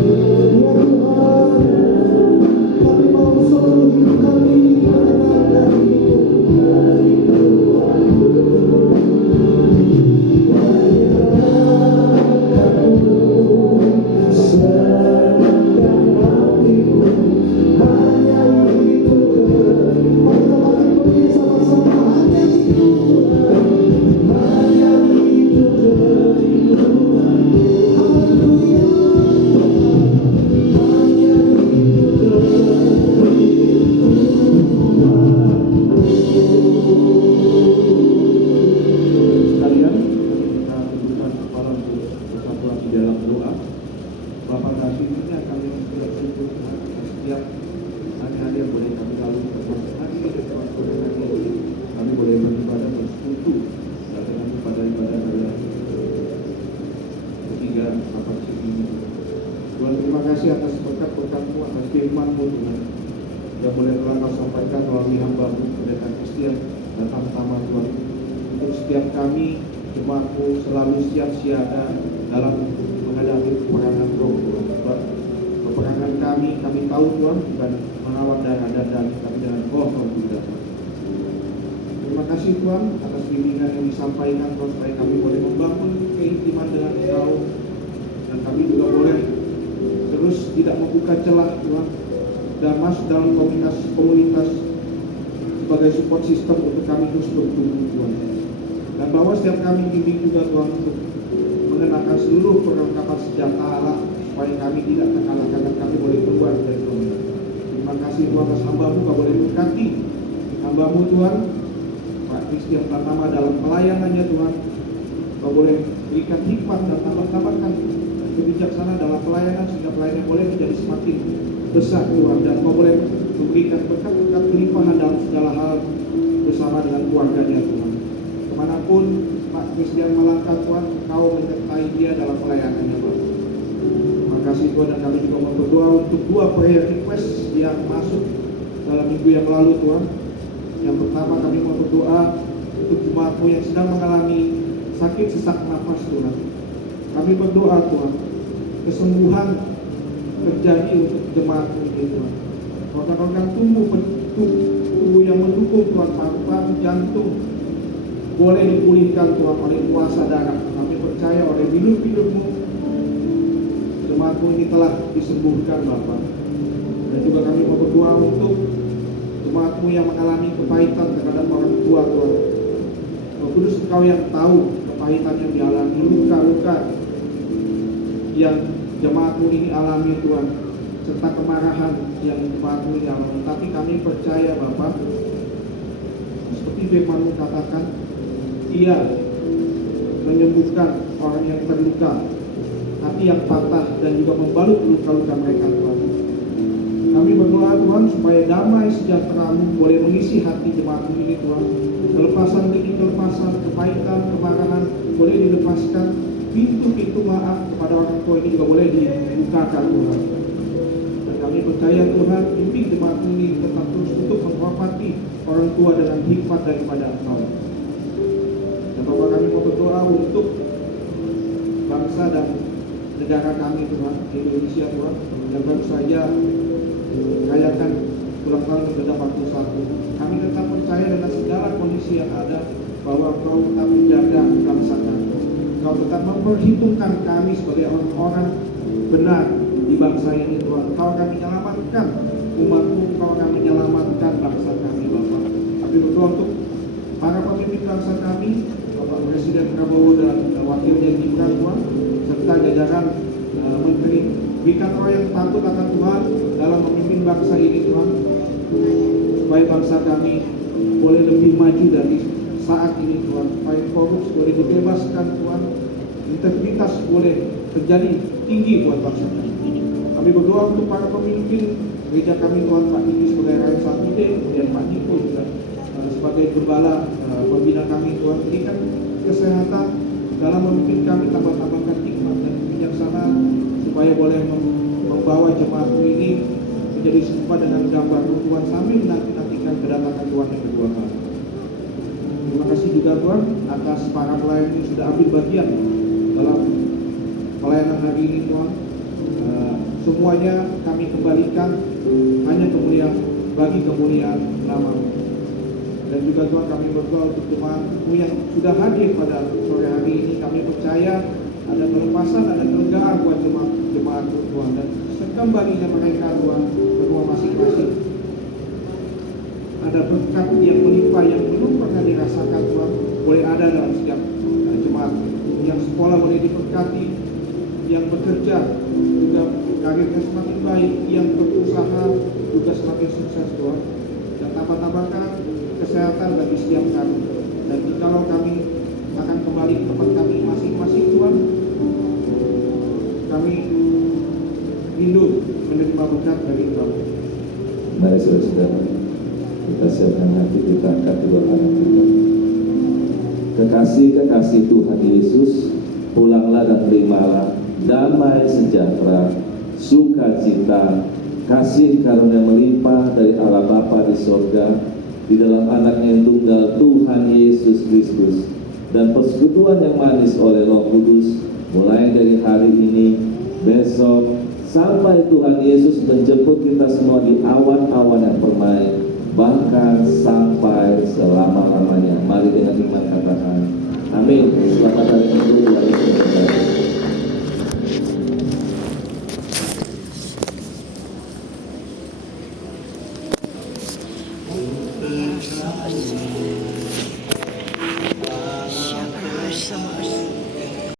kerinduanku, kami mau seluruh hidup kami menyenangkan itu. Tuhan, terima kasih atas berkat-berkat-Mu, atas firman-Mu Tuhan, yang boleh telah Kau sampaikan melalui hamba-Mu Pendeta Christian dan Tamtama Tuhan. Untuk setiap kami, jemaat-Mu selalu siap siaga dalam menghadapi peperangan roh Tuhan. Peperangan kami tahu Tuhan, bukan melawan darah dan daging, tapi dengan roh Tuhan. Terima kasih Tuhan atas bimbingan yang disampaikan Tuhan, supaya kami boleh membangun keintiman dengan Engkau, dan kami juga boleh terus tidak membuka celah Tuhan dan masuk dalam komunitas sebagai support system untuk kami terus bertumbuh Tuhan. Dan bahwa setiap kami bimbing juga Tuhan untuk mengenakan seluruh perlengkapan senjata Allah supaya kami tidak terkalahkan dan kami boleh keluar dari dunia. Terima kasih Tuhan atas hamba-Mu, Kau boleh berkati hamba-Mu Tuhan, Pak Christian Pratama dalam pelayanannya Tuhan. Kau boleh berikan hikmat dan tambahkan kebijaksanaan dalam pelayanan sehingga pelayanan boleh menjadi semakin besar Tuhan, dan Kau boleh memberikan berkat-berkat kelimpahan dalam segala hal bersama dengan keluarganya Tuhan. Kemanapun Pak Christian melangkah Tuhan, Kau menyertai dia dalam pelayanannya Tuhan. Terima kasih Tuhan, dan kami juga mau berdoa untuk 2 prayer request yang masuk dalam minggu yang lalu Tuhan. Yang pertama kami mau berdoa untuk jemaat-Mu yang sedang mengalami sakit sesak nafas Tuhan. Kami berdoa Tuhan, kesembuhan terjadi untuk jemaat-Mu ini Tuhan. Organ-organ tubuh yang mendukung Tuhan, paru-paru, jantung boleh dipulihkan Tuhan oleh kuasa darah. Kami percaya oleh bilur-bilur-Mu jemaat-Mu ini telah disembuhkan Bapa. Dan juga kami mau berdoa untuk jemaat-Mu yang mengalami kepahitan terhadap orang tua Tuhan. Roh Kudus, Engkau yang tahu kepahitan yang dialami, luka-luka yang jemaat-Mu ini alami Tuhan, serta kemarahan yang jemaat-Mu ini alami. Tapi kami percaya Bapa, seperti firman-Mu katakan, Ia menyembuhkan orang yang terluka, hati yang patah, dan juga membalut luka-luka mereka Tuhan. Kami berdoa Tuhan supaya damai sejahtera-Mu boleh mengisi hati jemaat-Mu ini Tuhan. Kelepasan demi kelepasan, kepahitan, kemarahan boleh dilepaskan. Pintu-pintu maaf kepada orang tua ini juga boleh dibukakan Tuhan. Dan kami percaya Tuhan, bimbing jemaat-Mu ini tetap terus untuk menghormati orang tua dengan hikmat daripada Engkau. Dan Bapak, kami mau berdoa untuk bangsa dan negara kami Tuhan, Indonesia Tuhan, yang baru saja merayakan ulang tahun yang ke-81. Kami tetap percaya dengan segala kondisi yang ada bahwa Engkau tetap menjaga bangsa kami. Engkau tetap memperhitungkan kami sebagai orang-orang benar di bangsa ini Tuhan. Engkau akan menyelamatkan umat-Mu, Engkau akan menyelamatkan bangsa kami Bapak. Kami berdoa untuk para pemimpin bangsa kami, Bapak Presiden Prabowo dan Wakilnya Gibran Tuhan, serta jajaran menteri. Berikan roh yang takut akan Tuhan dalam memimpin bangsa ini Tuhan, supaya bangsa kami boleh lebih maju dari saat ini Tuhan, supaya korupsi boleh dibebaskan Tuhan, integritas boleh terjadi tinggi buat bangsa kami. Kami berdoa untuk para pemimpin gereja kami Tuhan, Pak Diki sebagai Rakyat Satude, kemudian Pak Niko juga sebagai gembala pembina kami Tuhan. Berikan kesehatan dalam memimpin kami, tambahkan hikmat dan kebijaksanaan supaya boleh membawa jemaat-Mu ini menjadi serupa dengan gambar Tuhan sambil menanti-nantikan kedatangan Tuhan yang kedua kali. Terima kasih juga Tuhan atas para pelayan yang sudah ambil bagian dalam pelayanan hari ini Tuhan. Semuanya kami kembalikan hanya kemuliaan bagi kemuliaan nama-Mu. Dan juga Tuhan, kami berdoa untuk jemaat-Mu yang sudah hadir pada sore hari ini. Kami percaya ada kelepasan, ada kelegaan buat jemaat-Mu Tuhan, dan sekembalinya mereka Tuhan ke rumah masing-masing. Ada berkat yang melimpah yang belum pernah dirasakan Tuhan, boleh ada dalam setiap jemaat. Yang sekolah boleh diberkati, yang bekerja juga karirnya semakin baik, yang berusaha juga semakin sukses Tuhan. Dan tambahkan kesehatan bagi setiap kami. Dan jikalau kami akan kembali ke tempat kami masing-masing Tuhan, kami rindu menerima berkat dari Engkau. Mari saudara-saudara, kita siapkan hati kita, angkat kedua tangan kita. Kekasih-kekasih Tuhan Yesus, pulanglah dan terimalah damai sejahtera, sukacita, kasih karunia melimpah dari Allah Bapa di surga, di dalam anaknya yang tunggal Tuhan Yesus Kristus, dan persekutuan yang manis oleh Roh Kudus, mulai dari hari ini, besok, sampai Tuhan Yesus menjemput kita semua di awan-awan yang permai, bahkan sampai selama-lamanya. Mari dengan iman katakan amin. Selamat hari Minggu, Tuhan Yesus memberkati. Terima kasih.